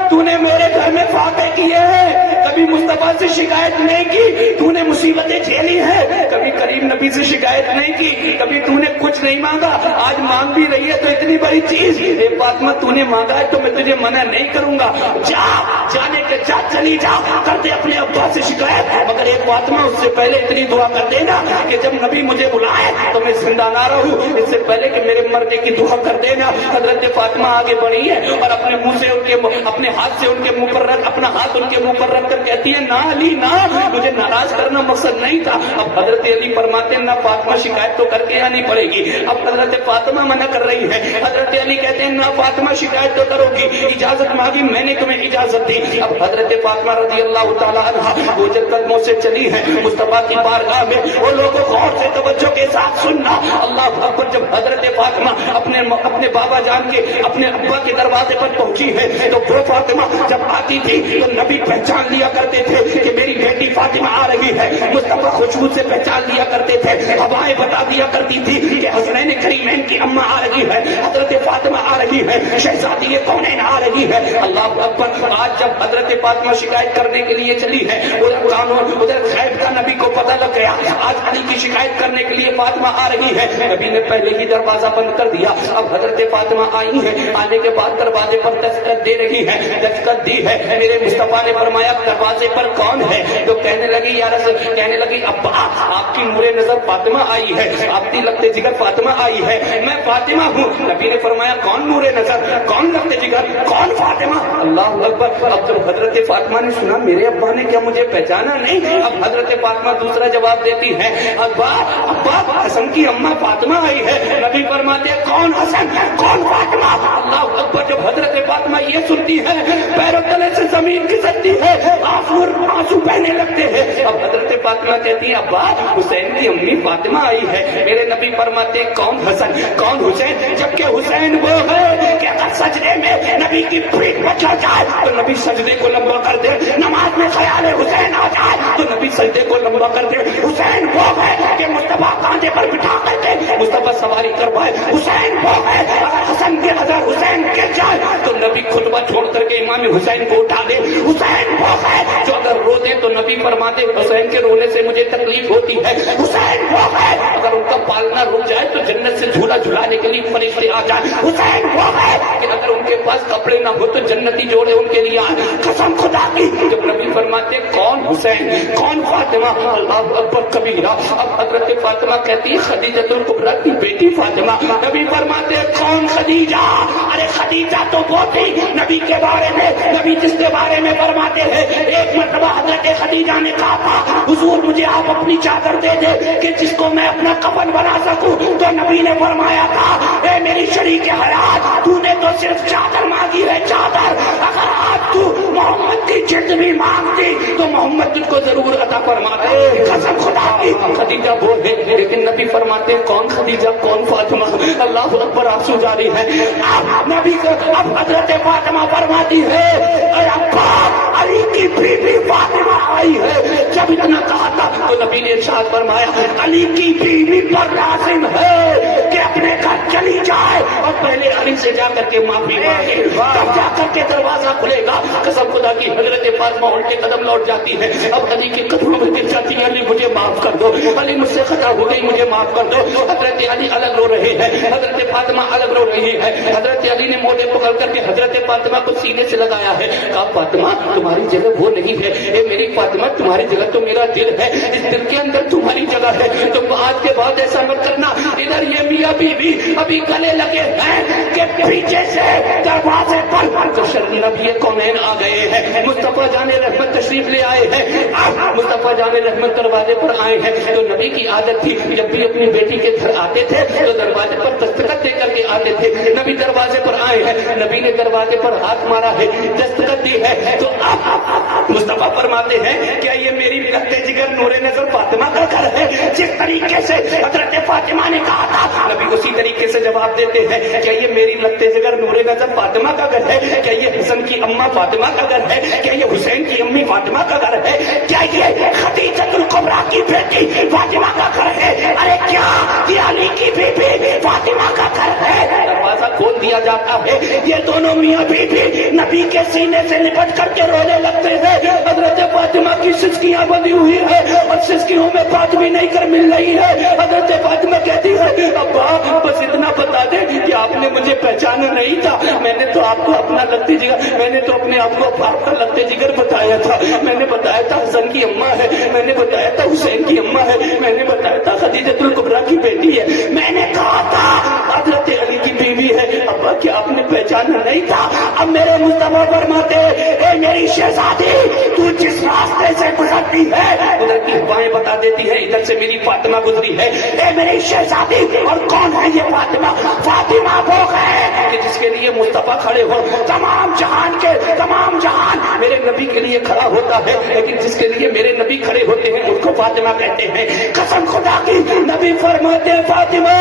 تو نے میرے گھر میں فاتح کیے ہیں، کبھی مصطفیٰ سے شکایت نہیں کی، تو نے مصیبتیں جھیلی ہیں، کبھی کریم نبی سے شکایت نہیں کی، کبھی تو نے کچھ نہیں مانگا، آج مانگ بھی رہی ہے تو اتنی بڑی چیز۔ اے فاطمہ تو نے مانگا ہے تو میں تجھے منع نہیں کروں گا، جا جانے کے جا، چلی جا، کرتے اپنے ابا سے شکایت، مگر ایک فاطمہ اس سے پہلے اتنی دعا کر دینا کہ جب نبی مجھے بلائے تو میں زندہ نہ رہوں، اس سے پہلے کہ میرے مرنے کی دعا کر دینا۔ حضرت فاطمہ آگے بڑھی ہے اور اپنے منہ سے ان کے اپنے ہاتھ سے ان کے منہ پر رکھ، اپنا ہاتھ ان کے منہ پر رکھ کر کہتی ہے نہ علی نہ، مجھے ناراض کرنا مقصد نہیں تھا۔ اب حضرت علی فرماتے ہیں نہ فاطمہ شکایت تو کر کے آنی پڑے گی۔ اب حضرت فاطمہ منع کر رہی ہے، حضرت علی کہتے ہیں نہ فاطمہ شکایت تو کرو گی، اجازت مانگی میں نے تمہیں اجازت دی۔ اب حضرت فاطمہ رضی اللہ تعالیٰ عنہا وہ جب قدموں سے چلی ہے مصطفیٰ کی بارگاہ میں، وہ لوگوں غور سے توجہ کے ساتھ سننا، اللہ اکبر، جب حضرت فاطمہ اپنے بابا جان کے اپنے ابا کے دروازے پر پہنچی ہے تو وہ فاطمہ جب آتی تھی تو نبی پہچان لیا کرتے تھے کہ میری بیٹی فاطمہ آ رہی ہے، مصطفیٰ خوشبو سے پہچان لیا کرتے تھے، ہوائیں بتا دیا کرتی تھی کہ حسنین کریمین کی اماں آ رہی ہے، حضرت فاطمہ آ رہی ہے، شہزادی کونین آ رہی ہے۔ اللہ اکبر، آج جب حضرت فاطمہ شکایت کرنے کے لیے چلی ہے، ادھر غیب کا نبی کو پتہ لگ گیا، آج علی کی شکایت کرنے کے لیے فاطمہ آ رہی ہے، نبی نے پہلے ہی دروازہ بند کر دیا۔ اب حضرت فاطمہ آئی ہے، آنے کے بعد دروازے پر دستک دے رہی ہے، دستک دی ہے، میرے مصطفیٰ نے فرمایا دروازے پر کون ہے؟ تو کہنے لگی یا رسول، کہنے لگی ابا آپ کی نور نظر فاطمہ آئی ہے، آپ کی لگتے جگر فاطمہ آئی ہے، میں فاطمہ ہوں۔ نبی نے فرمایا کون نور نظر، کون لگتے جگر، کون فاطمہ؟ اللہ اکبر۔ اب جب حضرت فاطمہ نے سنا میرے ابا نے کیا مجھے پہچانا نہیں، اب حضرت فاطمہ دوسرا جواب دیتی ہے ابا حسن کی اماں فاطمہ آئی ہے۔ نبی فرماتے کون حسن کون فاطمہ؟ اللہ اکبر۔ جب حضرت فاطمہ یہ سنتی ہے پیروں تلے سے زمین کھسکتی ہے، آنسو بہنے لگتے ہیں۔ اب حضرت فاطمہ کہتی ہے ابا حسین کی امی فاطمہ آئی ہے۔ میرے نبی فرماتے کون حسن کون حسین، جبکہ حسین وہ ہے کہ اگر سجدے میں نبی کی پیٹھ پر چڑھ جائے تو نبی سجدے کو لمبا کر دے، نماز میں خیال حسین آ جائے تو نبی سجدے کو لمبا کر دے۔ حسین وہ ہے کہ مصطفیٰ کاندھے پر بٹھا کر کے مصطفیٰ سواری کروائے۔ حسین وہ ہے اگر حسن کے ہزار حسین گر جائے تو نبی خطبہ چھوڑ کر کے امام حسین کو اٹھا دے۔ حسین وہ ہے جو اگر رو دے تو نبی فرماتے حسین کے رونے سے مجھے تکلیف ہوتی ہے۔ حسین وہ ہے اگر ان کا پالنا رک جائے تو جنت سے جھولا جھلانے کے لیے فرشتے آ جائیں۔ حسین وہ ہے کہ اگر ان کے پاس کپڑے نہ ہو تو جنتی جوڑے ان کے لیے آئے۔ قسم خدا کی جب نبی فرماتے کون حسین کون فاطمہ، اللہ اکبر کبیرہ۔ اب حضرت فاطمہ کہتی ہے خدیجہ الکبریٰ کی بیٹی فاطمہ۔ نبی فرماتے کون خدیجہ؟ ارے خدیجہ تو وہ تھی نبی کے بارے میں، نبی جس کے بارے میں فرماتے ہیں ایک مرتبہ حضرت خدیجہ نے کہا تھا حضور مجھے آپ اپنی چادر دے دے کہ جس کو میں اپنا کفن بنا سکوں، تو نبی نے فرمایا تھا اے میری شریک حیات تو نے تو صرف چادر مانگی ہے، چادر، اگر آج تو محمد کی جلد بھی مانگتی تو محمد تجھ کو ضرور عطا فرماتا ہے۔ قسم خدا کی خدیجہ وہ ہے، لیکن نبی فرماتے کون خدیجہ کون فاطمہ؟ اللہ اکبر، آنسو جاری ہے۔ اب نبی کو اب حضرت فاطمہ فرماتی ہے اے ابا علی کی بیوی فاطمہ آئی ہے۔ جب اتنا کہا تھا تو نبی نے ارشاد فرمایا علی کی بیوی پر لازم ہے کہ اپنے گھر چلی جائے اور پہلے علی سے جا کر کے معافی مانگے، تب جا کر کے دروازہ کھلے گا۔ قسم خدا کی حضرت فاطمہ الٹے قدم لوٹ جاتی ہے، اب علی کے قدموں میں گر جاتی ہے علی مجھے معاف کر دو، علی مجھ سے خطا ہو گئی مجھے معاف کر دو۔ حضرت علی الگ رو رہے ہیں، حضرت فاطمہ الگ رو رہی ہے۔ حضرت علی نے موٹا نے پکڑ کر کے حضرت فاطمہ کو سینے سے لگایا ہے، کہا فاطمہ تمہاری جگہ وہ نہیں ہے، اے میری فاطمہ تمہاری جگہ تو میرا دل ہے، اس دل کے اندر تمہاری جگہ ہے، تم آج کے بعد ایسا مت کرنا۔ ادھر یہ میاں بیوی ابھی گلے لگے ہیں کہ پیچھے سے دروازے پر نبی کونین آ گئے ہیں، مصطفیٰ جان رحمت تشریف لے آئے ہیں۔ مصطفیٰ جان رحمت دروازے پر آئے ہیں تو نبی کی عادت تھی جب بھی اپنی بیٹی کے گھر آتے تھے تو دروازے پر دستخط دے کر کے آتے تھے۔ نبی دروازے پر آئے ہیں، نبی نے دروازے پر ہاتھ مارا ہے، دستخط دی ہے تو مصطفیٰ فرماتے ہیں کیا یہ میری لگتے جگر نور نظر فاطمہ کا گھر ہے؟ جس طریقے سے حضرت فاطمہ نے کہا تھا نبی اسی طریقے سے جواب دیتے ہیں، کیا یہ میری لگتے جگر نور نظر فاطمہ کا گھر ہے؟ کیا یہ حسن کی اماں فاطمہ کا گھر ہے؟ کیا یہ حسین کی امی فاطمہ کا گھر ہے؟ کیا یہ خدیجہ الکبریٰ کی بیٹی فاطمہ کا گھر ہے؟ ارے کیا یہ علی کی بیٹی فاطمہ کا گھر ہے؟ دروازہ کھول دیا جاتا ہے، یہ دونوں میاں بیٹی نبی کے سینے سے لپٹ کر کے رونے لگتے ہیں۔ حضرت فاطمہ کی سسکیاں بندی ہوئی ہے اور سسکیوں میں بات بھی نہیں کر مل رہی ہے۔ حضرت فاطمہ کہتی ہے ابا بس اتنا بتا دے کہ آپ نے مجھے پہچانا نہیں تھا، میں نے تو آپ کو اپنا لگتے جگر، میں نے تو اپنے آپ کو آپ کا لگتے جگر بتایا تھا، میں نے بتایا تھا حسن کی اماں ہے، میں نے بتایا تھا حسین کی اماں ہے، میں نے بتایا تھا خدیجہ الکبریٰ کی بیٹی ہے، میں نے کہا تھا حضرت علی کی بیوی ہے۔ ابا کیا آپ نے پہچانا نہیں تھا؟ اب میرے مصطفیٰ فرماتے اے میری شہزادی تو جس راستے سے گزرتی ہے ادھر کی ہوائیں بتا دیتی ہے ادھر سے میری فاطمہ گزری ہے۔ اے میری شہزادی اور کون ہے یہ فاطمہ؟ فاطمہ وہ ہے کہ جس کے لیے مصطفیٰ کھڑے ہو تمام جہان کے تمام جہان میرے نبی کے لیے کھڑا ہوتا ہے، لیکن جس کے لیے میرے نبی کھڑے ہوتے ہیں اس کو فاطمہ کہتے ہیں۔ قسم خدا کی نبی فرماتے ہیں فاطمہ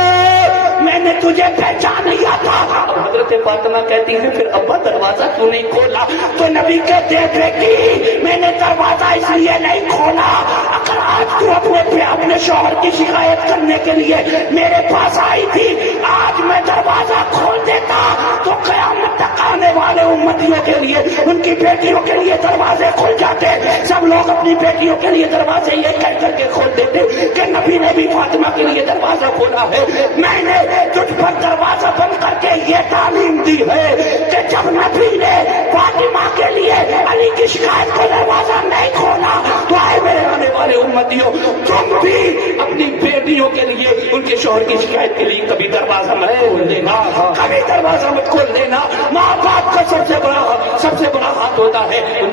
میں نے تجھے پہچان لیا تھا۔ حضرت فاطمہ کہتی ہے پھر ابا دروازہ کیوں نہیں کھولا؟ تو نبی کہتے ہیں بیٹی میں نے دروازہ اس لیے نہیں کھولا، اگر آج تو اپنے شوہر کی شکایت کرنے کے لیے میرے پاس آئی تھی، آج میں دروازہ کھول دیتا تو قیامت تک آنے والے امتیوں کے لیے ان کی بیٹیوں کے لیے دروازے کھل جاتے۔ سب لوگ اپنی بیٹیوں کے لیے دروازے یہ کہہ کر کے کھول دیتے کہ نبی نے بھی فاطمہ کے لیے دروازہ کھولا ہے۔ میں نے تجھ پر دروازہ بند کر کے یہ تعلیم دی ہے کہ جب نبی نے فاطمہ کے لیے علی کی شکایت کو دروازہ نہیں کھولا تو آئے میرے آنے والے امتیوں تم بھی اپنی بیٹیوں کے لیے ان کے شوہر کی شکایت کے لیے کبھی دروازہ مت کھول دینا، کبھی دروازہ مت کھول دینا۔ ماں باپ کا سب سے بڑا ہاتھ ہوتا ہے ان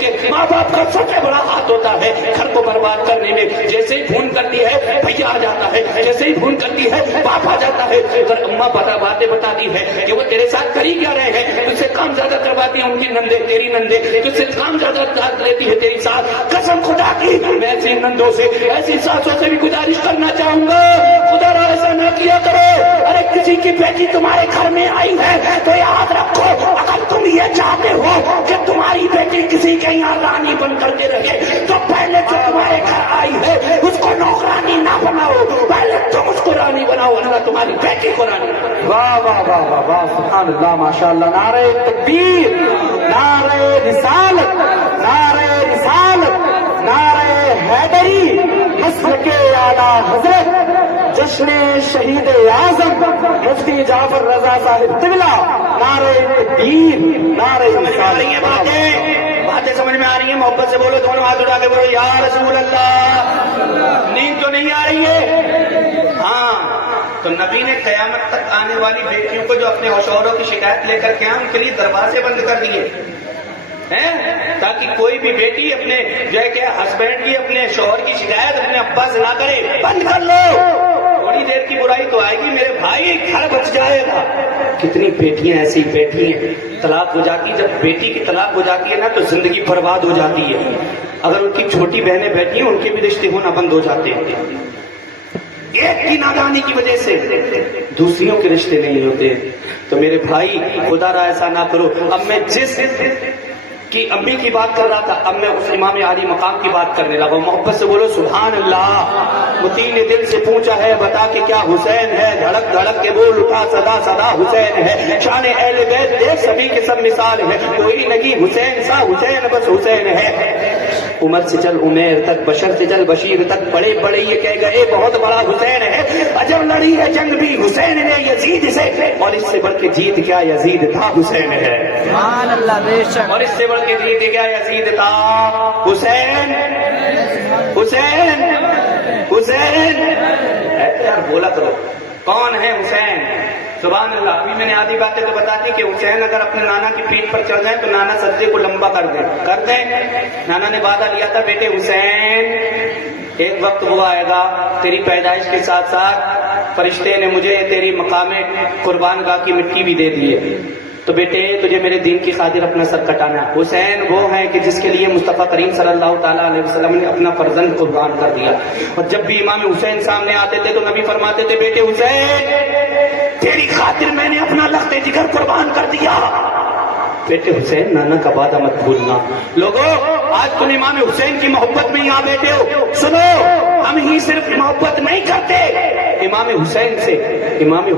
کے ماں باپ کا سب سے بڑا ہاتھ ہوتا ہے گھر کو برباد کرنے میں۔ جیسے ہی فون کرتی ہے بھیا آ جاتا ہے، جیسے ہی فون کرتی ہے باپ آ جاتا ہے۔ اگر اماں باتیں بتاتی ہے کہ وہ تیرے ساتھ کر ہی کیا رہے ہیں، تجھ سے کام زیادہ کرواتی ہیں ان کی نندے، تیری نندے تجھ سے کام زیادہ لیتی ہے تیری ساتھ۔ قسم خدا کی میں ایسی نندوں سے ایسی ساسوں سے بھی گزارش کرنا چاہوں گا خدا را ایسا نہ کیا کرو۔ ارے کسی کی بیٹی تمہارے گھر میں آئی ہے تو یاد رکھو اگر تم یہ چاہتے ہو کہ تمہاری بیٹی کسی کے یہاں رانی بن کر کے رہے تو پہلے جو تمہارے گھر آئی ہے اس کو نوکرانی نہ بناؤ، پہلے تم اس کو رانی بناؤ، اللہ تمہاری بیٹی کو رانی بناؤ۔ واہ واہ واہ واہ واہ سبحان اللہ ماشاء اللہ، نعرہ تکبیر، نعرہ رسالت، نعرہ رسالت، نعرہ حیدری، مسلک اعلیٰ حضرت جشن شہید اعظم مفتی جعفر رضا صاحب قبلہ، نعرہ تکبیر، نعرہ رسالت۔ باتیں سمجھ میں آ رہی ہیں؟ محبت سے بولو، دونوں ہاتھ اٹھا کے بولو یا رسول اللہ۔ نیند تو نہیں آ رہی ہے؟ ہاں تو نبی نے قیامت تک آنے والی بیٹیوں کو جو اپنے شوہروں کی شکایت لے کر کے ان کے لیے دروازے بند کر دیے تاکہ کوئی بھی بیٹی اپنے جو ہے کہ ہسبینڈ کی اپنے شوہر کی شکایت اپنے ابا سے نہ کرے۔ بند کر لو، تھوڑی دیر کی برائی تو آئے گی میرے بھائی، گھر بچ جائے گا۔ کتنی بیٹیاں ایسی بیٹھی ہیں طلاق ہو جاتی، جب بیٹی کی طلاق ہو جاتی ہے نا تو زندگی برباد ہو جاتی ہے۔ اگر ان کی چھوٹی بہنیں بیٹھی ہیں ان کے بھی رشتے ہونا بند ہو جاتے ہیں، ایک کی نادانی کی وجہ سے دوسریوں کے رشتے نہیں ہوتے۔ تو میرے بھائی خدا را ایسا نہ کرو۔ اب میں جس کی امی کی بات کر رہا تھا اب میں اس امام عالی مقام کی بات کرنے لگا۔ محبت سے بولو سبحان اللہ۔ متی نے دل سے پوچھا ہے بتا کہ کیا حسین ہے، دھڑک دھڑک کے بول اٹھا صدا صدا حسین ہے۔ شان اہل بیت دیکھ سبھی کے سب مثال ہے، کوئی نہیں حسین سا حسین بس حسین ہے۔ عمر سے چل عمیر تک، بشر سے چل بشیر تک، بڑے بڑے یہ کہہ گئے بہت بڑا حسین ہے، عجب لڑی ہے جنگ بھی حسین نے یزید سے، اور اس سے بڑھ کے جیت کیا یزید تھا حسین ہے، سبحان اللہ، بے شک، اور اس سے بڑھ کے جیت کیا یزید تھا حسین حسین حسین۔ یار بولا کرو کون ہے حسین؟ سبحان اللہ۔ ابھی میں نے آدھی باتیں تو بتا دی کہ حسین اگر اپنے نانا کی پیٹھ پر چڑھ جائیں تو نانا سجدے کو لمبا کر دیں۔ نانا نے وعدہ لیا تھا بیٹے حسین ایک وقت وہ آئے گا تیری پیدائش کے ساتھ ساتھ فرشتے نے مجھے تیری مقام قربان گاہ کی مٹی بھی دے دی ہے، تو بیٹے تجھے میرے دین کی خاطر اپنا سر کٹانا ہے۔ حسین وہ ہے کہ جس کے لیے مصطفیٰ کریم صلی اللہ تعالیٰ علیہ وسلم نے اپنا فرزند قربان کر دیا، اور جب بھی امام حسین سامنے آتے تھے تو نبی فرماتے تھے بیٹے حسین تیری خاطر میں نے اپنا لخت جگر قربان کر دیا۔ بیٹے حسین نانا کا وعدہ مت بھولنا۔ لوگوں آج تم امام حسین کی محبت میں یہاں بیٹھے ہو، سنو ہم ہی صرف محبت نہیں کرتے امام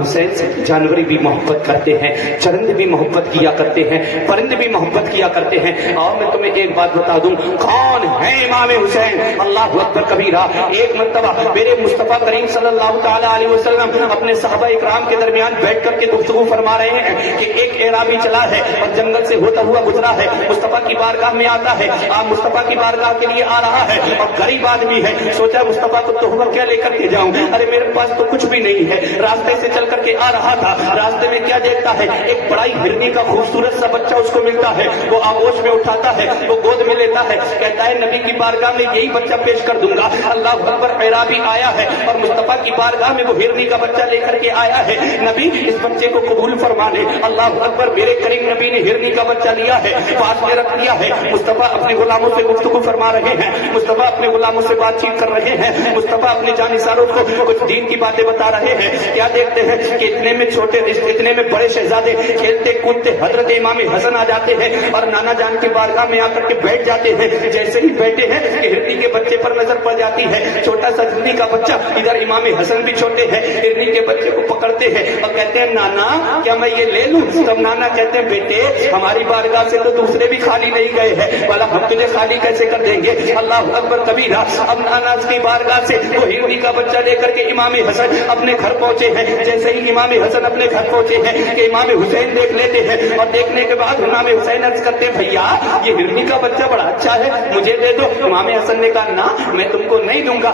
حسین سے جانور بھی محبت کرتے ہیں، چرند بھی محبت کیا کرتے ہیں، پرند بھی محبت کیا کرتے ہیں۔ اور میں تمہیں ایک بات بتا دوں کون ہے امام حسین؟ اللہ اکبر کبیرہ۔ ایک مرتبہ میرے مصطفیٰ کریم صلی اللہ تعالیٰ علیہ وسلم اپنے صحابہ اکرام کے درمیان بیٹھ کر کے گفتگو فرما رہے ہیں کہ ایک اعرابی چلا ہے اور جنگل سے ہوتا ہوا گزرا ہے، مصطفیٰ کی بارگاہ میں آتا ہے، آپ مصطفیٰ کی بارگاہ کے لیے آ رہا ہے اور غریب آدمی ہے، سوچا مصطفیٰ کو تحفہ کیا لے کر کے جاؤں، ارے میرے پاس تو کچھ بھی نہیں ہے۔ راستے سے چل کر کے آ رہا تھا، راستے میں کیا دیکھتا ہے ایک بڑائی ہرنی کا خوبصورت سا بچہ اس کو ملتا ہے، وہ آغوش میں اٹھاتا ہے، وہ گود میں لیتا ہے، کہتا ہے نبی کی بارگاہ میں یہی بچہ پیش کر دوں گا۔ اللہ اکبر، اعرابی آیا ہے اور مصطفیٰ کی بارگاہ میں وہ ہرنی کا بچہ لے کر کے آیا ہے، نبی اس بچے کو قبول فرما لے۔ اللہ اکبر، میرے کریم نبی نے ہرنی کا بچہ لیا ہے، پاس میں رکھ لیا ہے، مصطفیٰ اپنے غلاموں سے گفتگو فرما رہے ہیں، مصطفیٰ اپنے غلاموں سے بات چیت کر رہے ہیں، مصطفیٰ اپنے جانثاروں کو کچھ دین کی باتیں بتا رہے ہیں۔ کیا دیکھتے ہیں کہ اتنے میں بڑے شہزادے کھیلتے کودتے حضرت امام حسن آ جاتے ہیں اور نانا جان کی بارگاہ میں آ کر کے بیٹھ جاتے ہیں۔ جیسے ہی بیٹھے ہیں کہ ہرنی کے بچے پر نظر پڑ جاتی ہے، چھوٹا سا ہرنی کا بچہ، ادھر امام حسن بھی چھوٹے ہیں، ہرنی کے بچے کو پکڑتے ہیں اور کہتے ہیں نانا کیا میں یہ لے لوں؟ تب نانا کہتے ہیں بیٹے ہماری بارگاہ سے تو دوسرے بھی خالی نہیں گئے ہیں، بھلا ہم تجھے خالی کیسے کر دیں گے؟ اللہ اکبر کبیرہ۔ اب نانا کی بارگاہ سے وہ ہرنی کا بچہ لے کر کے امام حسن اپنے گھر پہنچے ہیں۔ جیسے ہی امام حسن اپنے گھر پہنچے ہیں کہ امام حسین دیکھ لیتے ہیں اور دیکھنے کے بعد امام حسین عرض کرتے ہیں بھیا یہ ہرنی کا بچہ بڑا اچھا ہے، مجھے دے دو۔ امام حسن نے کہا نہ میں تم کو نہیں دوں گا،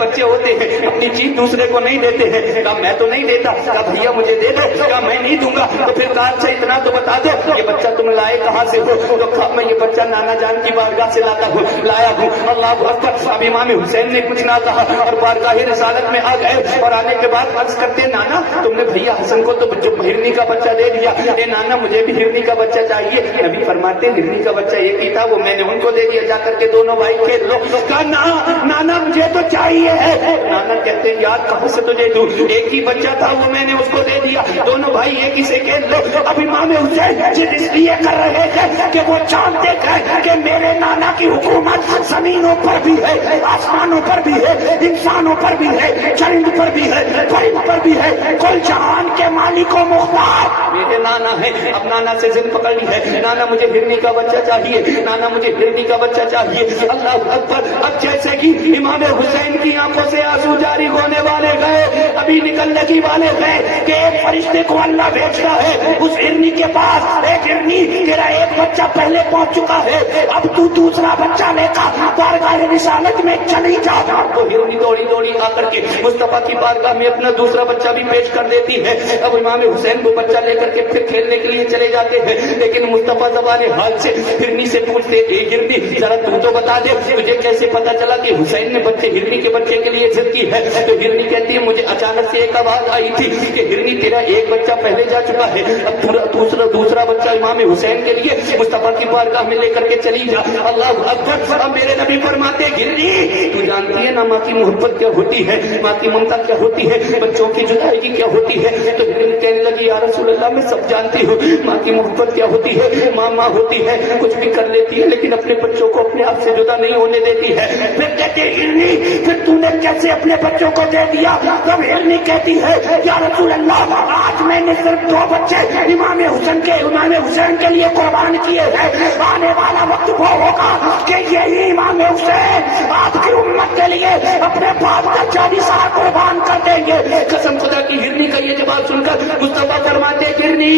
بچے ہوتے ہیں اپنی چیز دوسرے کو نہیں دیتے ہیں۔ کہا میں تو نہیں دیتا، کہا بھیا مجھے دے دو، کہا میں نہیں دوں گا۔ تو پھر کہا اچھا اتنا تو بتا دو یہ بچہ تم لائے کہاں سے ہو؟ تو کہا میں یہ بچہ نانا جان کی بارگاہ سے لایا ہوں۔ اللہ اکبر۔ اب امام حسین نے کچھ نہ کہا اور بارگاہ رسالت میں آ گئے اور آنے کے بعد عرض کرتے نانا تم نے بھیا حسن کو تو جو ہرنی کا بچہ دے دیا، اے نانا مجھے بھی ہرنی کا بچہ چاہیے۔ نبی فرماتے ہرنی کا بچہ ایک ہی تھا، وہ میں نے ان کو دے دیا، جا کر کے دونوں بھائی کھیل لو۔ کہا نانا مجھے تو چاہیے ہے۔ نانا کہتے یار کہاں سے تجھے دوں، ایک ہی بچہ تھا وہ میں نے اس کو دے دیا، دونوں بھائی ایک ہی سے کھیل لو۔ اب امام حسین جد اس لیے کر رہے تھے کہ وہ جانتے تھے کہ میرے نانا کی حکومت زمینوں پر بھی ہے، آسمانوں پر بھی ہے، انسانوں پر بھی ہے، چرند پر بھی ہے، پرند پر بھی ہے، کل جہان کے مالک و مختار میرے نانا ہے۔ اب نانا سے ضد پکڑ لی ہے، نانا مجھے ہرنی کا بچہ چاہیے، نانا مجھے ہرنی کا بچہ چاہیے۔ اللہ اکبر۔ اب جیسے کہ امام حسین کی آنکھوں سے آنسو جاری ہونے والے گئے، ابھی نکلنے کی والے گئے کہ ایک فرشتے کو اللہ بھیجتا ہے اس ہرنی کے پاس، ایک ہرنی تیرا ایک بچہ پہلے پہنچ چکا ہے، اب تو دوسرا بچہ لے کر بارگاہ رسالت میں چلی جا۔ تو ہرنی دوڑی آ کر کے مصطفیٰ کی بارگاہ میں اپنا دوسرا بچہ بھی پیش کر دیتی ہے۔ اب امام حسین وہ بچہ لے کر کے پھر کھیلنے کے لیے چلے جاتے ہیں، لیکن مصطفیٰ زبان حال سے ہرنی سے پوچھتے اے ہرنی ذرا تو بتا دے تجھے کیسے پتا چلا کہ حسین نے ہرنی کے بچے کے لیے ضد کی ہے؟ تو ہرنی کہتی ہے مجھے اچانک سے ایک آواز آئی تھی کہ ہرنی تیرا ایک بچہ پہلے جا چکا ہے، اب دوسرا بچہ امام حسین کے لیے مصطفیٰ کی بارگاہ میں لے کر کے چلی جا۔ اللہ اکبر۔ اب میرے نبی فرماتے ہرنی تو جانتی ہے نا ماں کی محبت کیا ہوتی ہے، ماں کی ممتا کیا ہوتی ہے، بچوں کی جدائی کیا ہوتی ہے؟ تو ہرنی کہنے لگی یا رسول اللہ میں سب جانتی ہوں ماں کی محبت کیا ہوتی ہے، ماں ہوتی ہے، کچھ بھی کر لیتی ہے لیکن اپنے بچوں کو اپنے آپ سے جدا نہیں ہونے دیتی ہے۔ پھر کہتے ہرنی پھر تو نے کیسے اپنے بچوں کو دے دیا؟ تب ہرنی کہتی ہے یا رسول اللہ آج میں نے صرف 2 بچے امام حسین کے لیے قربان کیے ہیں. آنے والا وقت وہ ہوگا کہ یہی امام حسین آپ کی امت کے لیے اپنے باپ کا 40 سال قربان کر دیں گے. قسم خدا کی ہرنی کا یہ جواب سن کر مصطفیٰ فرماتے ہرنی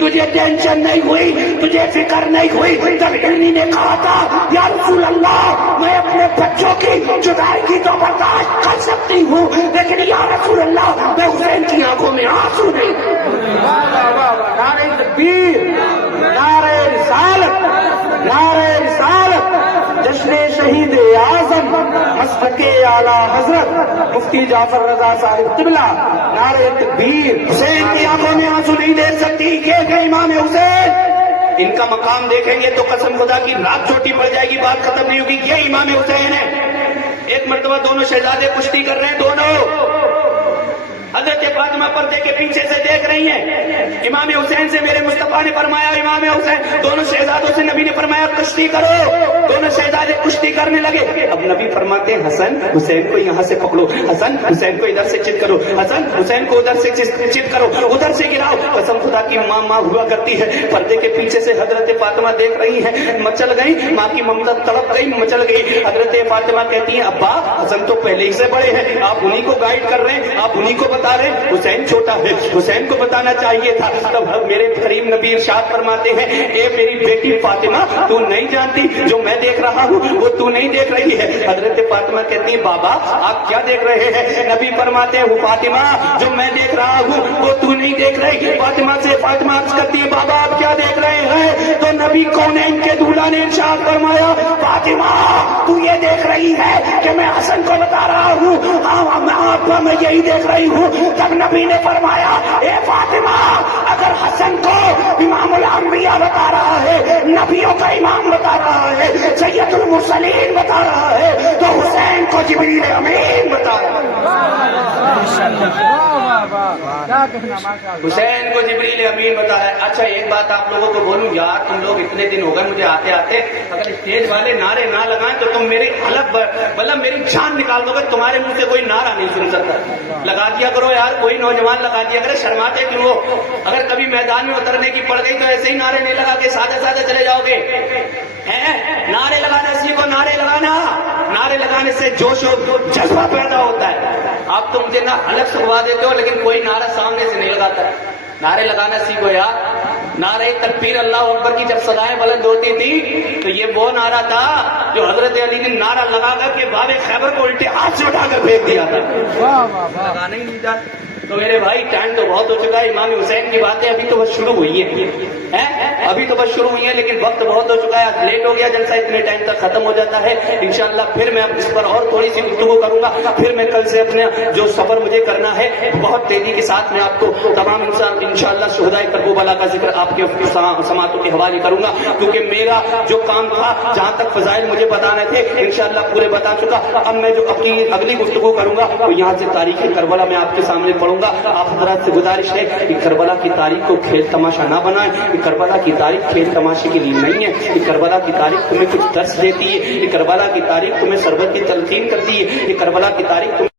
تجھے ٹینشن نہیں ہوئی, تجھے فکر نہیں ہوئی. جب ہرنی نے کہا تھا یا رسول اللہ میں اپنے بچوں کی جدائی کی تو برداشت کر سکتی ہوں, لیکن یا رسول اللہ میں حسین کی آنکھوں میں آنسو نہیں. نعرہ تکبیر, نعرہ رسالت, نعرہ رسالت. جشن شہید اعظم مسلک اعلیٰ حضرت مفتی جعفر رضا صاحب قبلہ, نعرہ تکبیر. حسین کی آنکھوں میں آنسو نہیں دے سکتی کہ امام حسین. ان کا مقام دیکھیں گے تو قسم خدا کی رات چھوٹی پڑ جائے گی, بات ختم نہیں ہوگی. یہ امام حسین ہے. ایک مرتبہ دونوں شہزادے کشتی کر رہے ہیں, دونوں حضرت فاطمہ پردے کے پیچھے سے دیکھ رہی ہیں. امام حسین سے میرے مصطفیٰ نے فرمایا امام حسین, دونوں شہزادوں سے نبی نے فرمایا کشتی کرو. دونوں شہزادے کشتی کرنے لگے. اب نبی فرماتے ہیں حسن حسین کو یہاں سے پکڑو, حسن حسین کو ادھر سے چت کرو, حسن حسین کو ادھر سے چت کرو, ادھر سے گراؤ. قسم خدا کی ماں ہوا کرتی ہے. پردے کے پیچھے سے حضرت فاطمہ دیکھ رہی ہیں, مچل گئی ماں کی ممتا, تڑپ گئی, مچل گئی. حضرت فاطمہ کہتی ہیں ابا حسن تو پہلے ہی سے بڑے ہیں, آپ انہی کو گائیڈ کر رہے ہیں, آپ انہی کو بتا رہے ہیں. حسین چھوٹا ہے, حسین کو بتانا چاہیے تھا. تب میرے کریم نبی ارشاد فرماتے ہیں اے میری بیٹی فاطمہ تو نہیں جانتی جو میں دیکھ رہا ہوں وہ تو نہیں دیکھ رہی ہے. حضرت فاطمہ کہتی ہیں بابا آپ کیا دیکھ رہے ہیں؟ نبی فرماتے ہیں فاطمہ جو میں دیکھ رہا ہوں وہ تو نہیں دیکھ رہی. فاطمہ سے فاطمہ عرض کرتی ہے بابا آپ کیا دیکھ رہے ہیں؟ تو نبی کونین کے دولہا نے ارشاد فرمایا فاطمہ تو یہ دیکھ رہی ہے کہ میں حسن کو بتا رہا ہوں. ہاں میں یہی دیکھ رہی ہوں. تب نبی نے فرمایا اے فاطمہ اگر حسن کو امام الانبیاء بتا رہا ہے, نبیوں کا امام بتا رہا ہے, سید المرسلین بتا رہا ہے, تو حسین کو جبریل امین بتا رہا ہے. حسین کو جبریل امین بتا رہا ہے. اچھا ایک بات آپ لوگوں کو بولوں یار, تم لوگ اتنے دن ہو گئے مجھے آتے آتے, اگر اسٹیج والے نعرے نہ لگائیں تو تم میری حلق مطلب میری جان نکال دو گے. تمہارے منہ سے کوئی نعرہ نہیں سن سکتا. لگا دیا کرو یار, کوئی نوجوان لگا دیا کرے, شرماتے کیوں ہو؟ اگر کبھی میدان میں اترنے کی پڑ گئی تو ایسے ہی نعرے نہیں لگا کے سادہ سادہ چلے جاؤ گے. نعرے لگانا سیکھو, نعرے لگانا. نعرے لگانے سے جوش و جذبہ پیدا ہوتا ہے. آپ تو مجھے نہ الگ سکھوا دیتے ہو لیکن کوئی نعرہ سامنے سے نہیں لگاتا. نعرے لگانا سیکھو یار. نعرہ تکبیر اللہ اکبر کی جب صدائیں بلند ہوتی تھی تو یہ وہ نعرہ تھا جو حضرت علی نے نعرہ لگا کر کے باب خیبر کو الٹے ہاتھ سے اٹھا کر پھینک دیا تھا. لگانا ہی نہیں تھا. تو میرے بھائی ٹائم تو بہت ہو چکا ہے. امام حسین کی باتیں ابھی تو بس شروع ہوئی ہیں, ابھی تو بس شروع ہوئی ہیں, لیکن وقت بہت ہو چکا ہے. لیٹ ہو گیا جلسہ, اتنے ٹائم تک ختم ہو جاتا ہے. انشاءاللہ پھر میں اس پر اور تھوڑی سی گفتگو کروں گا. پھر میں کل سے اپنے جو سفر مجھے کرنا ہے بہت تیزی کے ساتھ میں آپ کو تمام انشاءاللہ شہدائے کربلا کا ذکر آپ کے سماعتوں کے حوالے کروں گا, کیونکہ میرا جو کام تھا جہاں تک فضائل مجھے بتانے تھے انشاءاللہ پورے بتا چکا. اب میں جو اپنی اگلی گفتگو کروں گا وہ یہاں سے تاریخ کربلا میں آپ کے سامنے پڑھوں گا. آپ حضرات سے گزارش ہے کہ کربلا کی تاریخ کو کھیل تماشا نہ بنائیں. یہ کربلا کی تاریخ کھیل تماشے کے لیے نہیں ہے. یہ کربلا کی تاریخ تمہیں کچھ درس دیتی ہے. یہ کربلا کی تاریخ تمہیں سربت کی تلقین کرتی ہے. یہ کربلا کی تاریخ